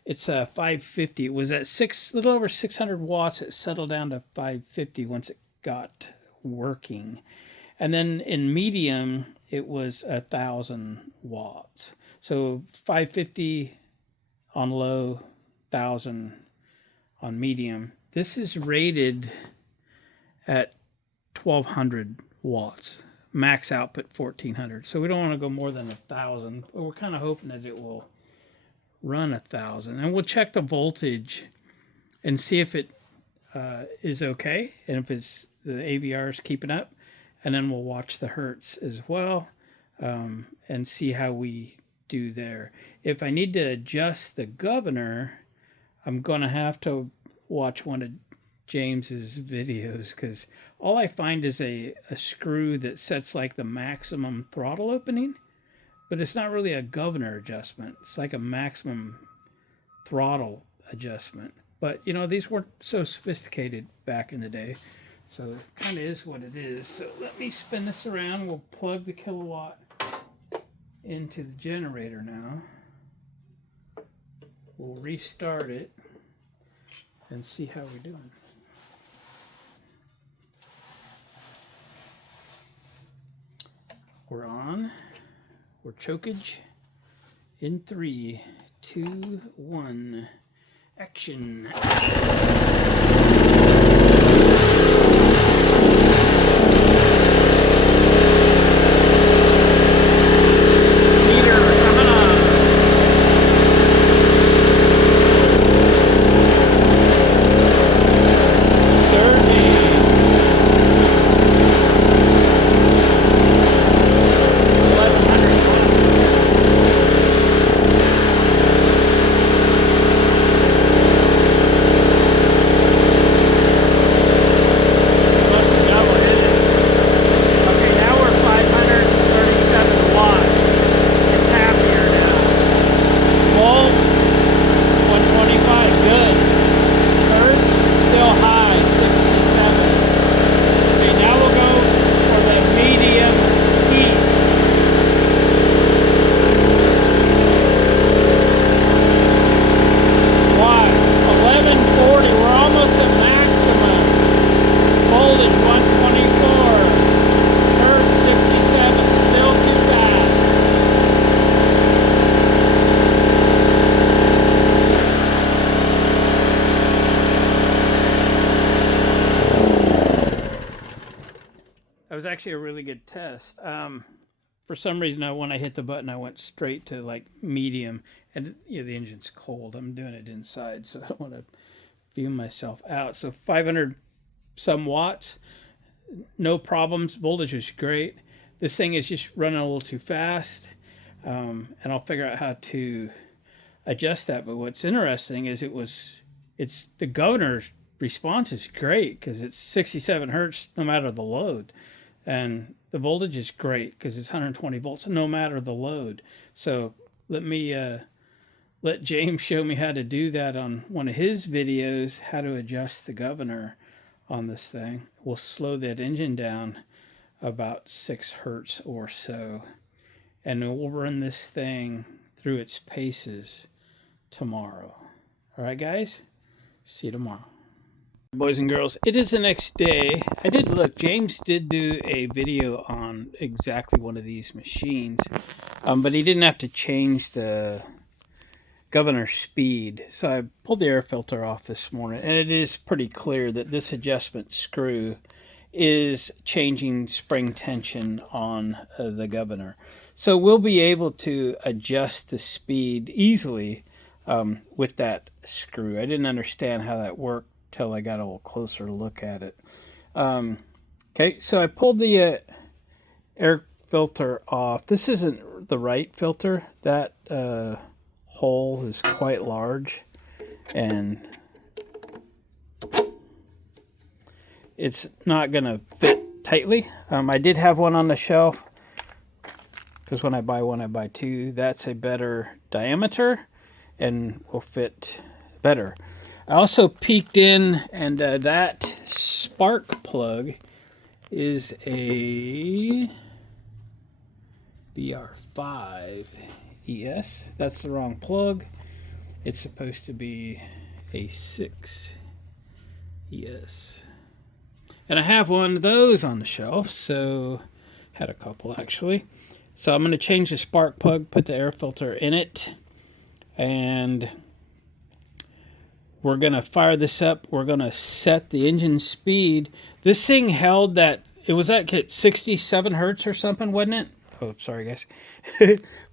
it's 550. It was at little over 600 watts. It settled down to 550 once it got working. And then in medium, it was 1,000 watts. So 550 on low, 1,000 on medium. This is rated at 1,200 watts, max output 1,400. So we don't want to go more than 1,000, but we're kind of hoping that it will run 1,000. And we'll check the voltage and see if it is okay, and if it's the AVR is keeping up. And then we'll watch the hertz as well, and see how we do there. If I need to adjust the governor, I'm going to have to watch one of James's videos, because all I find is a screw that sets like the maximum throttle opening, but it's not really a governor adjustment. It's like a maximum throttle adjustment. But you know, these weren't so sophisticated back in the day, so it kind of is what it is. So let me spin this around. We'll plug the kilowatt into the generator now. We'll restart it and see how we're doing. We're on. We're chokage. In 3, 2, 1, action. That was actually a really good test. For some reason, when I hit the button, I went straight to like medium, and you know, the engine's cold. I'm doing it inside, so I don't want to fume myself out. So 500 some watts, no problems. Voltage is great. This thing is just running a little too fast, and I'll figure out how to adjust that. But what's interesting is it's the governor's response is great, because it's 67 hertz no matter the load, and the voltage is great because it's 120 volts no matter the load. So let me let James show me how to do that on one of his videos, how to adjust the governor on this thing. We'll slow that engine down about 6 hertz or so, and we'll run this thing through its paces tomorrow. All right, guys? See you tomorrow. Boys and girls, it is the next day. I did look. James did do a video on exactly one of these machines, but he didn't have to change the governor speed. So I pulled the air filter off this morning, and it is pretty clear that this adjustment screw is changing spring tension on the governor. So we'll be able to adjust the speed easily with that screw. I didn't understand how that worked till I got a little closer look at it. Okay, so I pulled the air filter off. This isn't the right filter. That hole is quite large, and it's not going to fit tightly. I did have one on the shelf, because when I buy one, I buy two. That's a better diameter and will fit better. I also peeked in, and that spark plug is a BR5ES. That's the wrong plug. It's supposed to be a 6ES. And I have one of those on the shelf, so had a couple actually. So I'm going to change the spark plug, put the air filter in it, and we're going to fire this up. We're going to set the engine speed. This thing held that, it was at 67 hertz or something, wasn't it? Oh, sorry, guys.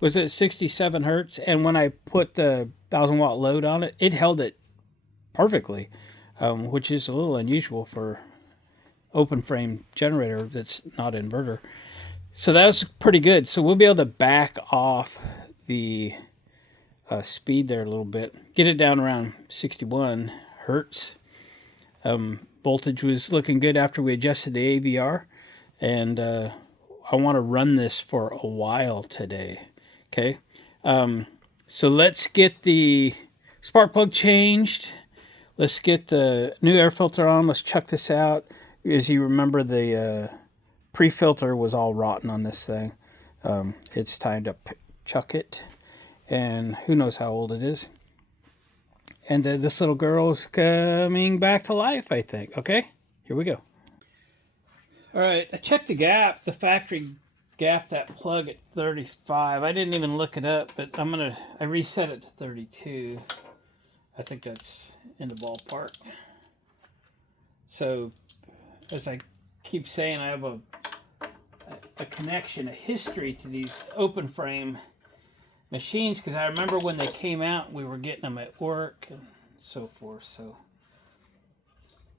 Was it 67 hertz? And when I put the 1,000-watt load on it, it held it perfectly, which is a little unusual for open frame generator that's not inverter. So that was pretty good. So we'll be able to back off the speed there a little bit, get it down around 61 hertz. Voltage was looking good after we adjusted the AVR, and I want to run this for a while today. Okay, so let's get the spark plug changed. Let's get the new air filter on. Let's chuck this out. As you remember, the pre-filter was all rotten on this thing. It's time to chuck it, and who knows how old it is. And this little girl's coming back to life, I think. Okay, here we go. All right, I checked the gap, the factory gap, that plug at 35. I didn't even look it up, but I reset it to 32. I think that's in the ballpark. So, as I keep saying, I have a connection, a history to these open frame machines, because I remember when they came out, we were getting them at work and so forth. So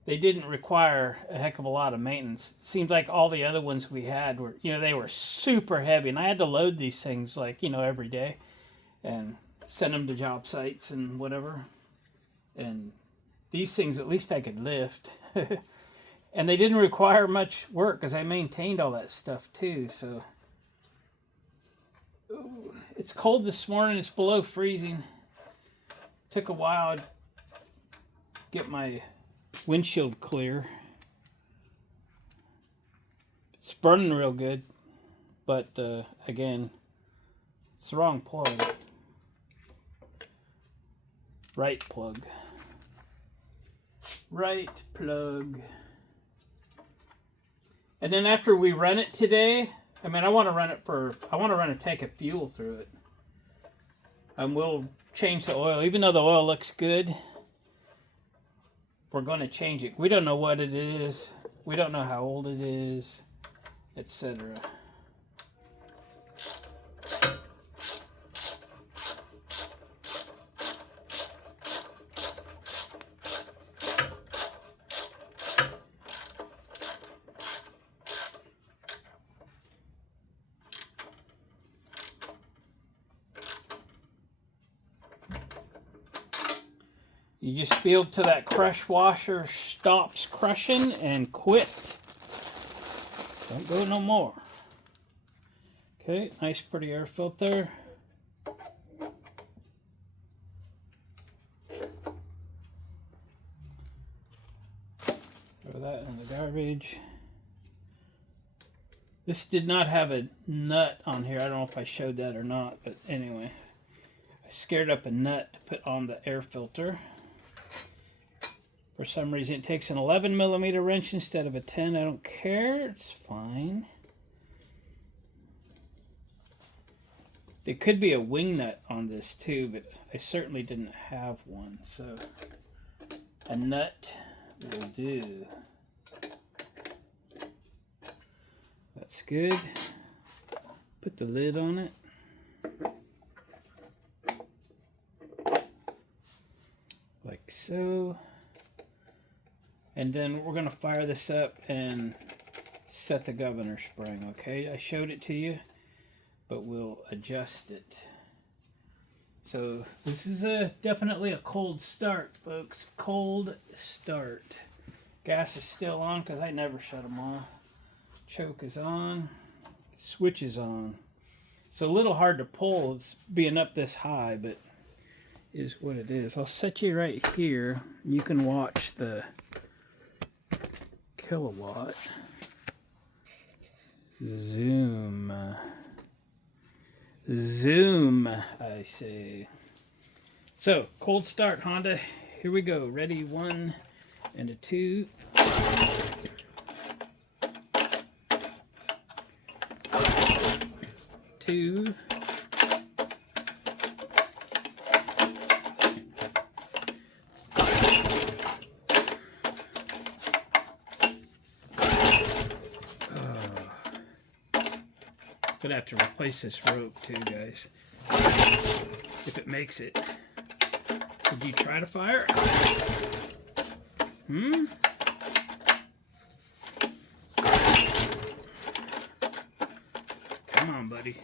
they didn't require a heck of a lot of maintenance. It seems like all the other ones we had were, they were super heavy, and I had to load these things like, every day and send them to job sites and whatever. And these things, at least I could lift. And they didn't require much work because I maintained all that stuff too. So ooh, it's cold this morning. It's below freezing. Took a while to get my windshield clear. It's burning real good, but again, it's the wrong plug. Right plug. Right plug. And then after we run it today, I want to run a tank of fuel through it. And we'll change the oil. Even though the oil looks good, we're going to change it. We don't know what it is. We don't know how old it is, etc. You just feel till that crush washer stops crushing and quit. Don't go no more. Okay, nice pretty air filter. Throw that in the garbage. This did not have a nut on here. I don't know if I showed that or not, but anyway. I scared up a nut to put on the air filter. For some reason it takes an 11mm wrench instead of a 10. I don't care. It's fine. There could be a wing nut on this too, but I certainly didn't have one. So a nut will do. That's good. Put the lid on it. Like so. And then we're going to fire this up and set the governor spring, okay? I showed it to you, but we'll adjust it. So this is definitely a cold start, folks. Cold start. Gas is still on because I never shut them off. Choke is on. Switch is on. So a little hard to pull. It's being up this high, but is what it is. I'll set you right here. You can watch the kilowatt. Zoom. Zoom, I say. So, cold start, Honda. Here we go. Ready, 1 and a 2. Two. Gonna have to replace this rope too, guys. If it makes it. Did you try to fire? Hmm? Come on, buddy.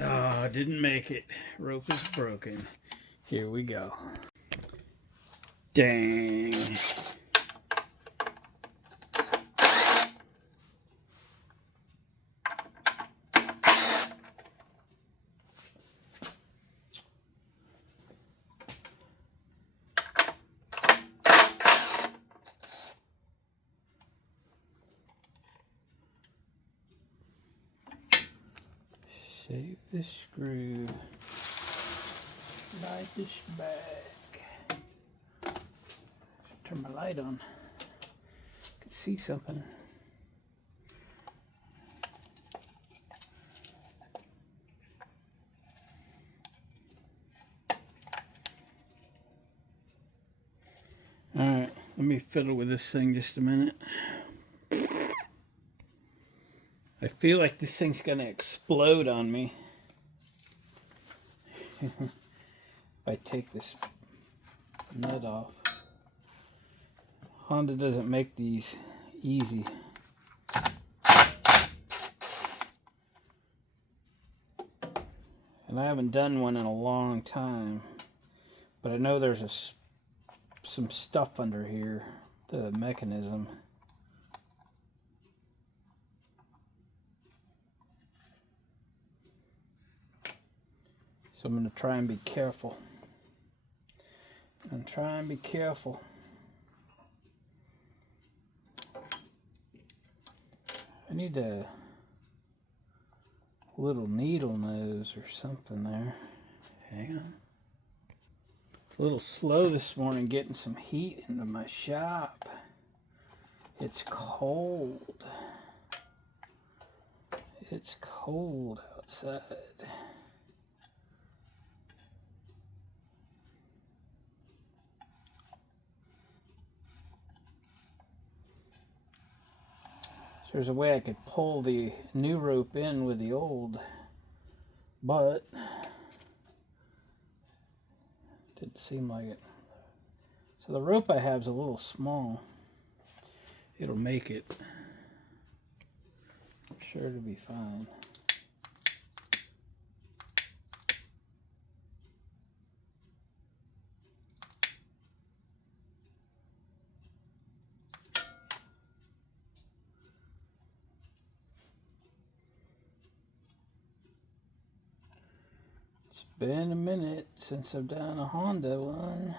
Oh, didn't make it. Rope is broken. Here we go. Dang. Save the screw. Slide this back. Turn my light on. I can see something. Alright, let me fiddle with this thing just a minute. I feel like this thing's gonna explode on me. If I take this nut off. Honda doesn't make these easy. And I haven't done one in a long time. But I know there's some stuff under here, the mechanism. So I'm going to try and be careful. I need a little needle nose or something there. Hang on. A little slow this morning getting some heat into my shop. It's cold. It's cold outside. There's a way I could pull the new rope in with the old, but didn't seem like it. So the rope I have is a little small. It'll make it. I'm sure it'll be fine. It's been a minute since I've done a Honda one.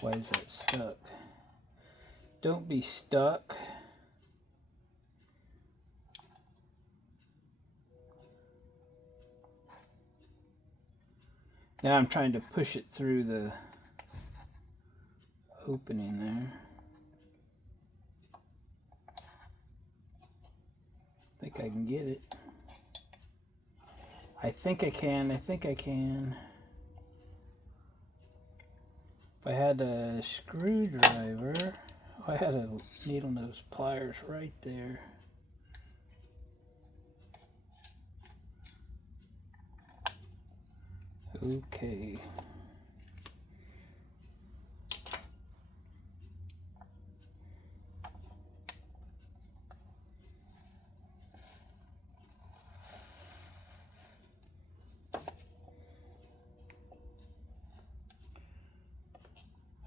Why is that stuck? Don't be stuck. Now I'm trying to push it through the opening there. I think I can get it. I think I can. If I had a screwdriver, I had a needle nose pliers right there. Okay.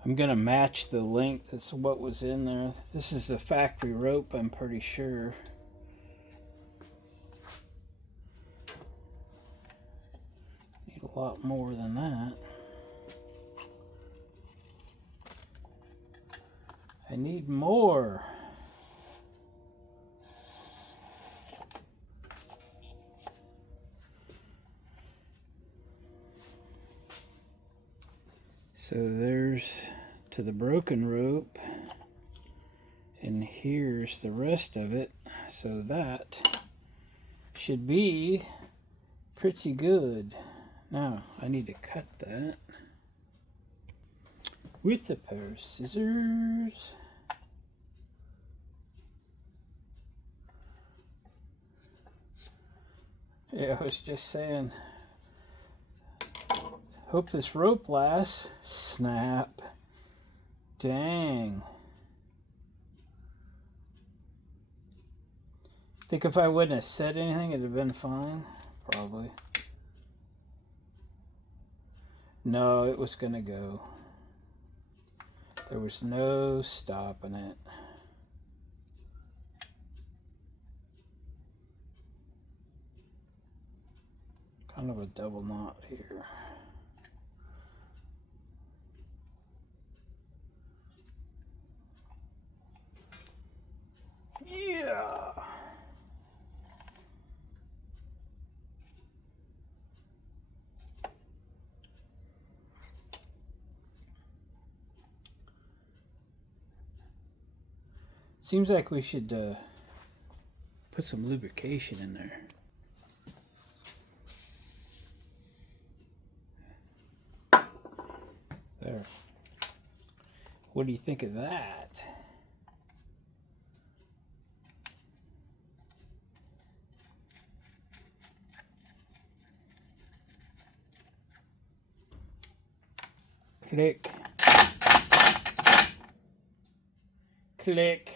I'm going to match the length as what was in there. This is the factory rope, I'm pretty sure. Need a lot more than that. I need more. So there's to the broken rope, and here's the rest of it. So that should be pretty good. Now I need to cut that with a pair of scissors. Yeah, I was just saying, hope this rope lasts. Snap. Dang. Think if I wouldn't have said anything, it'd have been fine? Probably. No, it was gonna go. There was no stopping it. Kind of a double knot here. Yeah. Seems like we should put some lubrication in there. There. What do you think of that? Click. Click.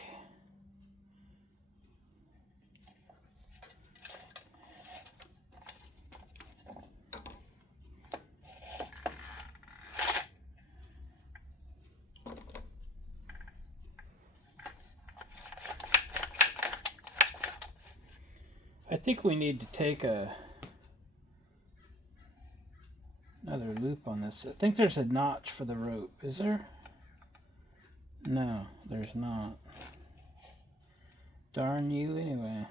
I think we need to take another loop on this. I think there's a notch for the rope. Is there? No, there's not. Darn you anyway.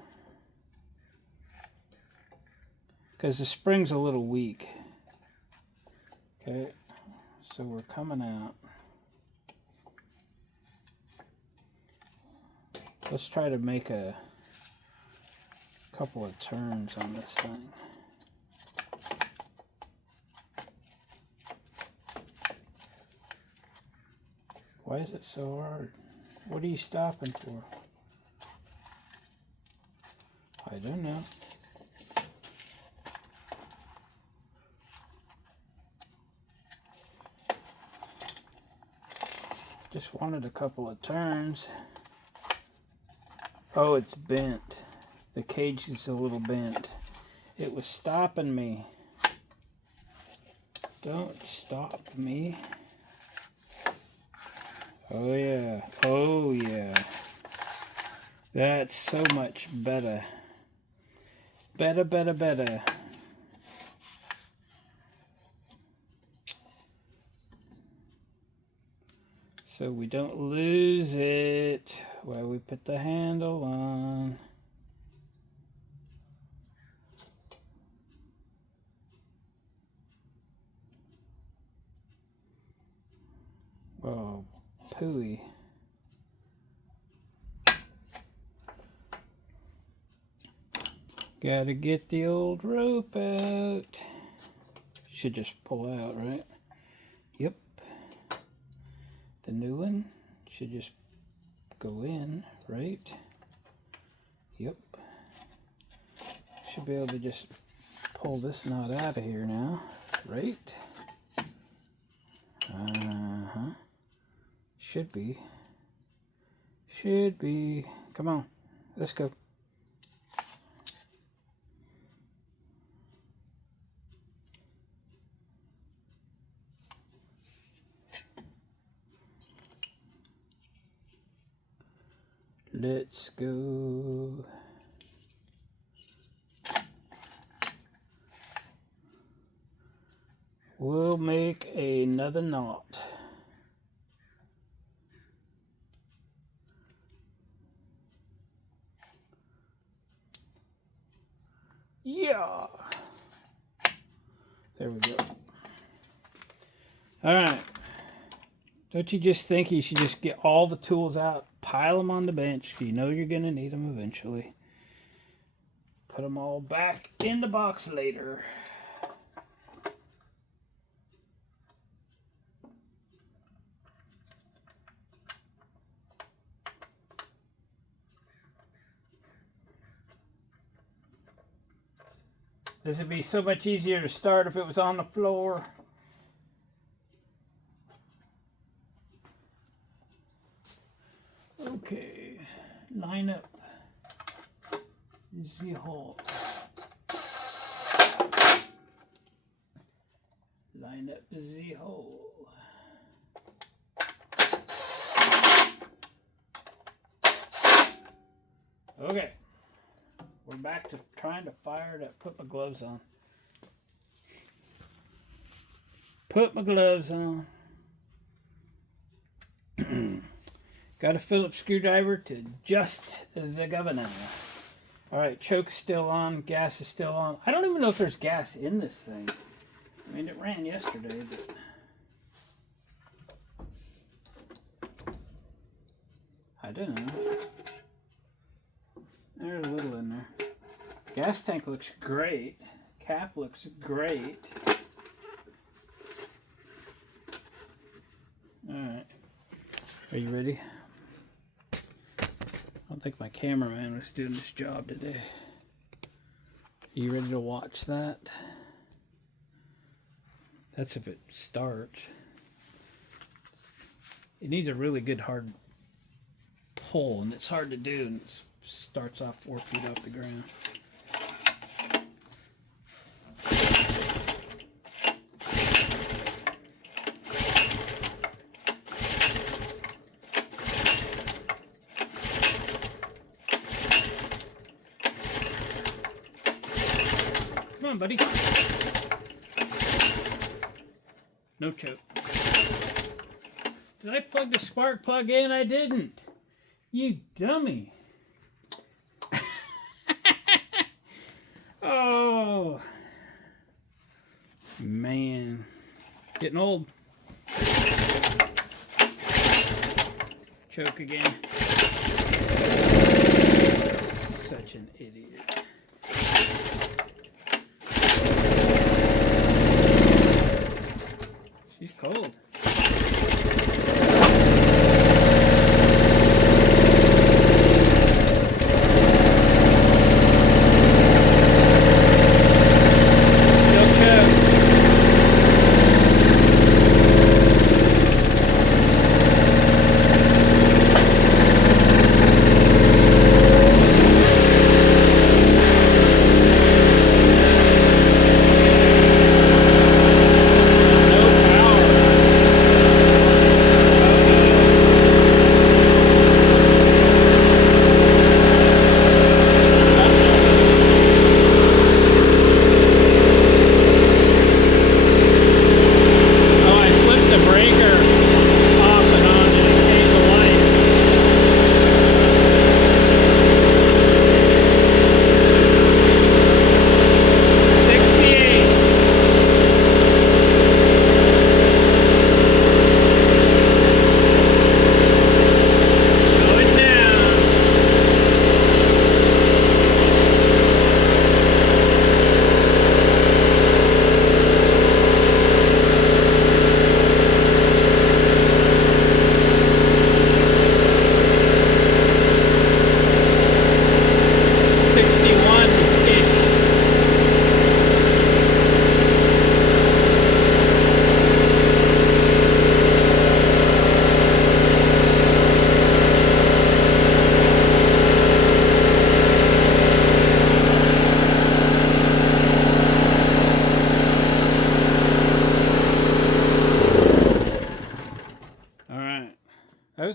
Because the spring's a little weak. Okay, so we're coming out. Let's try to make a couple of turns on this thing. Why is it so hard? What are you stopping for? I don't know. Just wanted a couple of turns. Oh, it's bent. The cage is a little bent. It was stopping me. Don't stop me. Oh yeah. Oh yeah. That's so much better. Better, better, better. So we don't lose it while we put the handle on. Oh, pooey. Gotta get the old rope out. Should just pull out, right? Yep. The new one should just go in, right? Yep. Should be able to just pull this knot out of here now, right? Uh-huh. Should be. Should be. Come on. Let's go. Let's go. We'll make another knot. Yeah. There we go. All right. Don't you just think you should just get all the tools out, pile them on the bench? You know you're going to need them eventually. Put them all back in the box later. This would be so much easier to start if it was on the floor. Okay, line up the hole. Line up the hole. Okay, we're back to trying to fire it up. Put my gloves on. Put my gloves on. Got a Phillips screwdriver to adjust the governor. All right, choke's still on, gas is still on. I don't even know if there's gas in this thing. I mean, it ran yesterday, but I don't know. There's a little in there. Gas tank looks great. Cap looks great. All right, are you ready? I don't think my cameraman was doing this job today. Are you ready to watch that? That's if it starts. It needs a really good hard pull, and it's hard to do, and it starts off 4 feet off the ground. Come on, buddy. No choke. Did I plug the spark plug in? I didn't. You dummy. Oh. Man. Getting old. Choke again. Such an idiot. She's cold.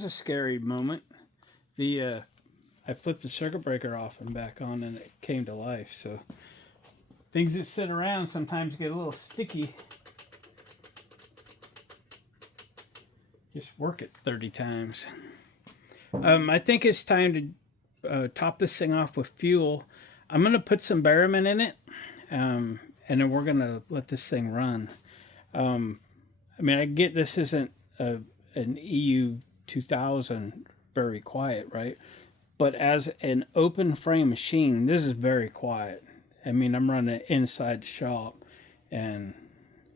was a scary moment. I flipped the circuit breaker off and back on, and it came to life. So things that sit around sometimes get a little sticky. Just work it 30 times. I think it's time to top this thing off with fuel. I'm going to put some Berryman in it, and then we're going to let this thing run. I mean, I get this isn't an EU2000 very quiet, right? But as an open frame machine, this is very quiet. I mean, I'm running it inside the shop, and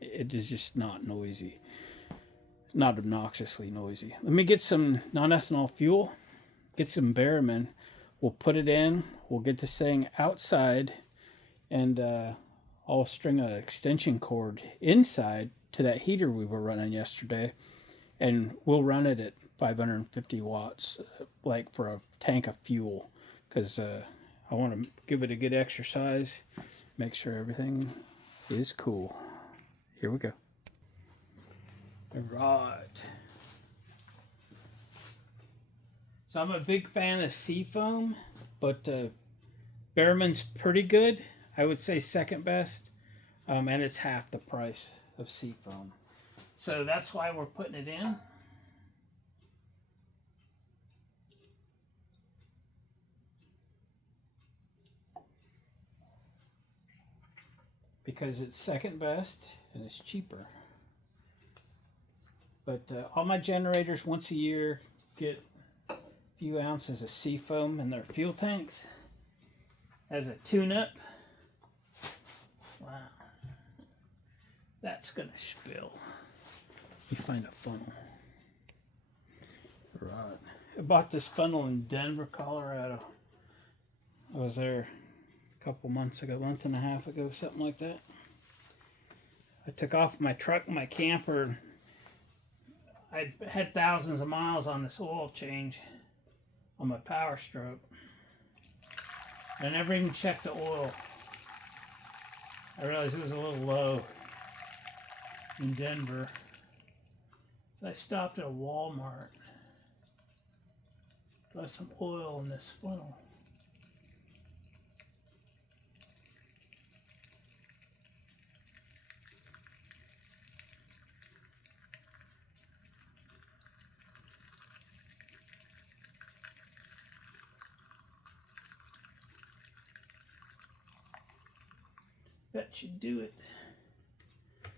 it is just not noisy. Not obnoxiously noisy. Let me get some non-ethanol fuel, get some Berryman. We'll put it in. We'll get this thing outside, and I'll string an extension cord inside to that heater we were running yesterday, and we'll run it at 550 watts, like for a tank of fuel, because I want to give it a good exercise, make sure everything is cool. Here we go. All right. So I'm a big fan of Seafoam, but Berryman's pretty good. I would say second best, and it's half the price of Seafoam. So that's why we're putting it in. Because it's second best and it's cheaper. But all my generators once a year get a few ounces of Seafoam in their fuel tanks as a tune-up. Wow. That's gonna spill. Let me find a funnel. Right. I bought this funnel in Denver, Colorado. I was there a couple months ago, month and a half ago, something like that. I took off my truck, my camper. I had thousands of miles on this oil change on my Power Stroke. I never even checked the oil. I realized it was a little low in Denver. So I stopped at a Walmart. Got some oil in this funnel. That should do it. I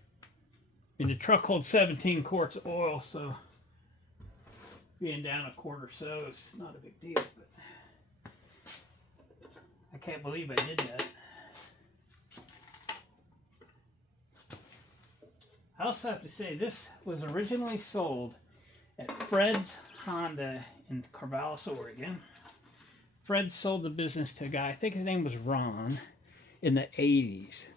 mean, the truck holds 17 quarts of oil, so being down a quart or so is not a big deal, but I can't believe I did that. I also have to say, this was originally sold at Fred's Honda in Corvallis, Oregon. Fred sold the business to a guy, I think his name was Ron, in the 80s.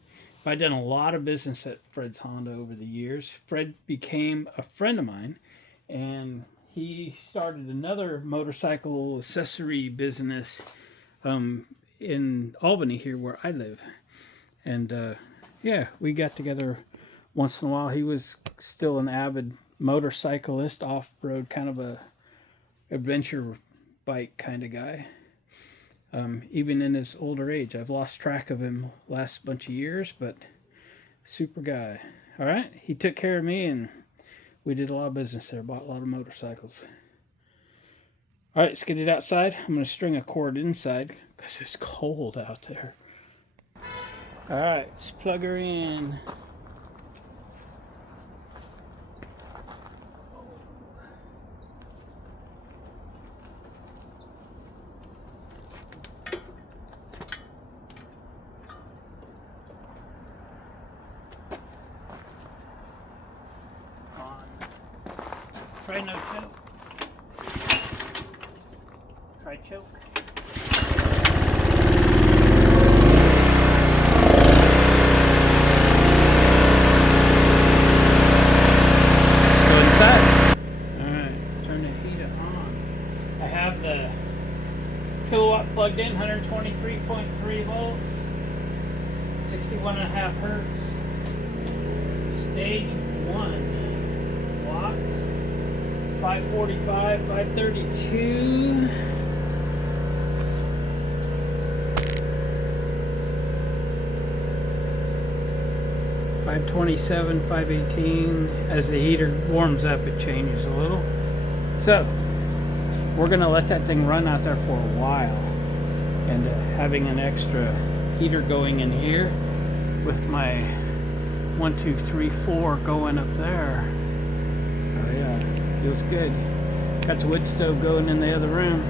I've done a lot of business at Fred's Honda over the years. Fred became a friend of mine, and he started another motorcycle accessory business in Albany here where I live. And yeah, we got together once in a while. He was still an avid motorcyclist, off-road, kind of a adventure bike kind of guy. Even in his older age. I've lost track of him last bunch of years, but super guy. All right, he took care of me, and we did a lot of business there, bought a lot of motorcycles. All right, let's get it outside. I'm going to string a cord inside because it's cold out there. All right, let's plug her in. Try no choke. Try choke. Go inside. Alright, turn the heater on. I have the kilowatt plugged in, 123.3 volts, 61.5 hertz. Stage 1 watts. 545, 532. $527, $518. As the heater warms up, it changes a little. So we're gonna let that thing run out there for a while, and having an extra heater going in here with my 1, 2, 3, 4 going up there. Oh yeah, feels good. Got the wood stove going in the other room.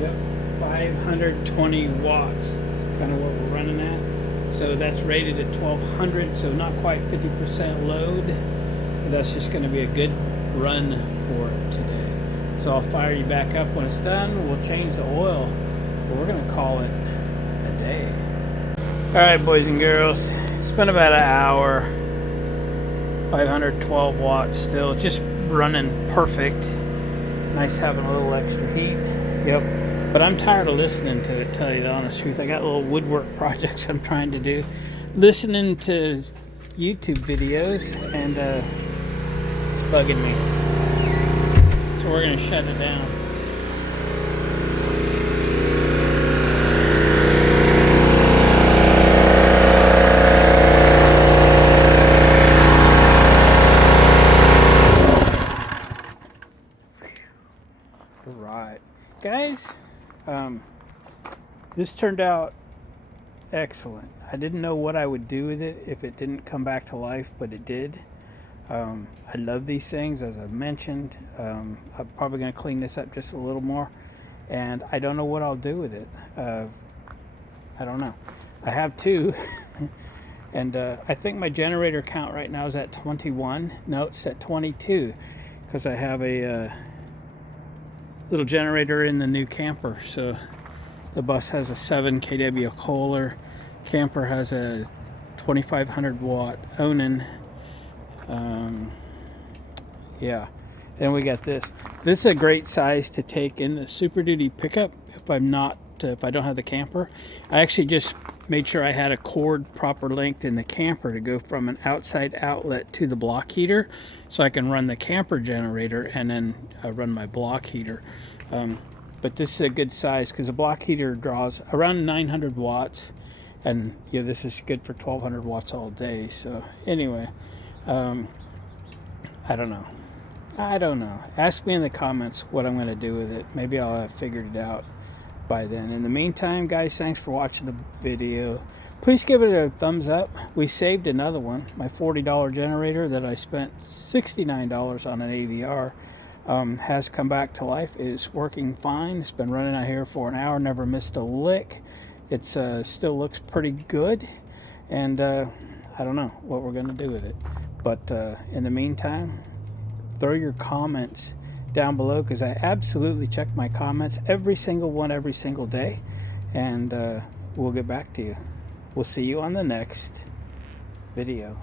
Yep, 520 watts is kind of what we're running at. So that's rated at 1200, so not quite 50% load. But that's just going to be a good run for it today. So I'll fire you back up when it's done. We'll change the oil, but we're going to call it a day. All right, boys and girls, it's been about an hour. 512 watts still, just running perfect. Nice having a little extra heat. Yep. But I'm tired of listening to it, tell you the honest truth. I got little woodwork projects I'm trying to do. Listening to YouTube videos, and it's bugging me. So we're going to shut it down. All right. Guys, this turned out excellent. I didn't know what I would do with it if it didn't come back to life, but it did. I love these things, as I mentioned. I'm probably going to clean this up just a little more, and I don't know what I'll do with it. I don't know. I have two, and I think my generator count right now is at 21. No, it's at 22, because I have a little generator in the new camper. So the bus has a 7 kW Kohler, camper has a 2500 watt Onan. Yeah, and we got this. This is a great size to take in the Super Duty pickup if I don't have the camper. I actually just made sure I had a cord proper length in the camper to go from an outside outlet to the block heater, so I can run the camper generator and then run my block heater. But this is a good size because the block heater draws around 900 watts, and yeah, this is good for 1200 watts all day. So anyway, I don't know. Ask me in the comments what I'm going to do with it. Maybe I'll have figured it out by then. In the meantime, guys, thanks for watching the video. Please give it a thumbs up. We saved another one, my $40 generator that I spent $69 on an AVR. Has come back to life. It's working fine. It's been running out here for an hour, never missed a lick. It's still looks pretty good, and I don't know what we're going to do with it. But in the meantime, throw your comments down below, because I absolutely check my comments, every single one, every single day, and we'll get back to you. We'll see you on the next video.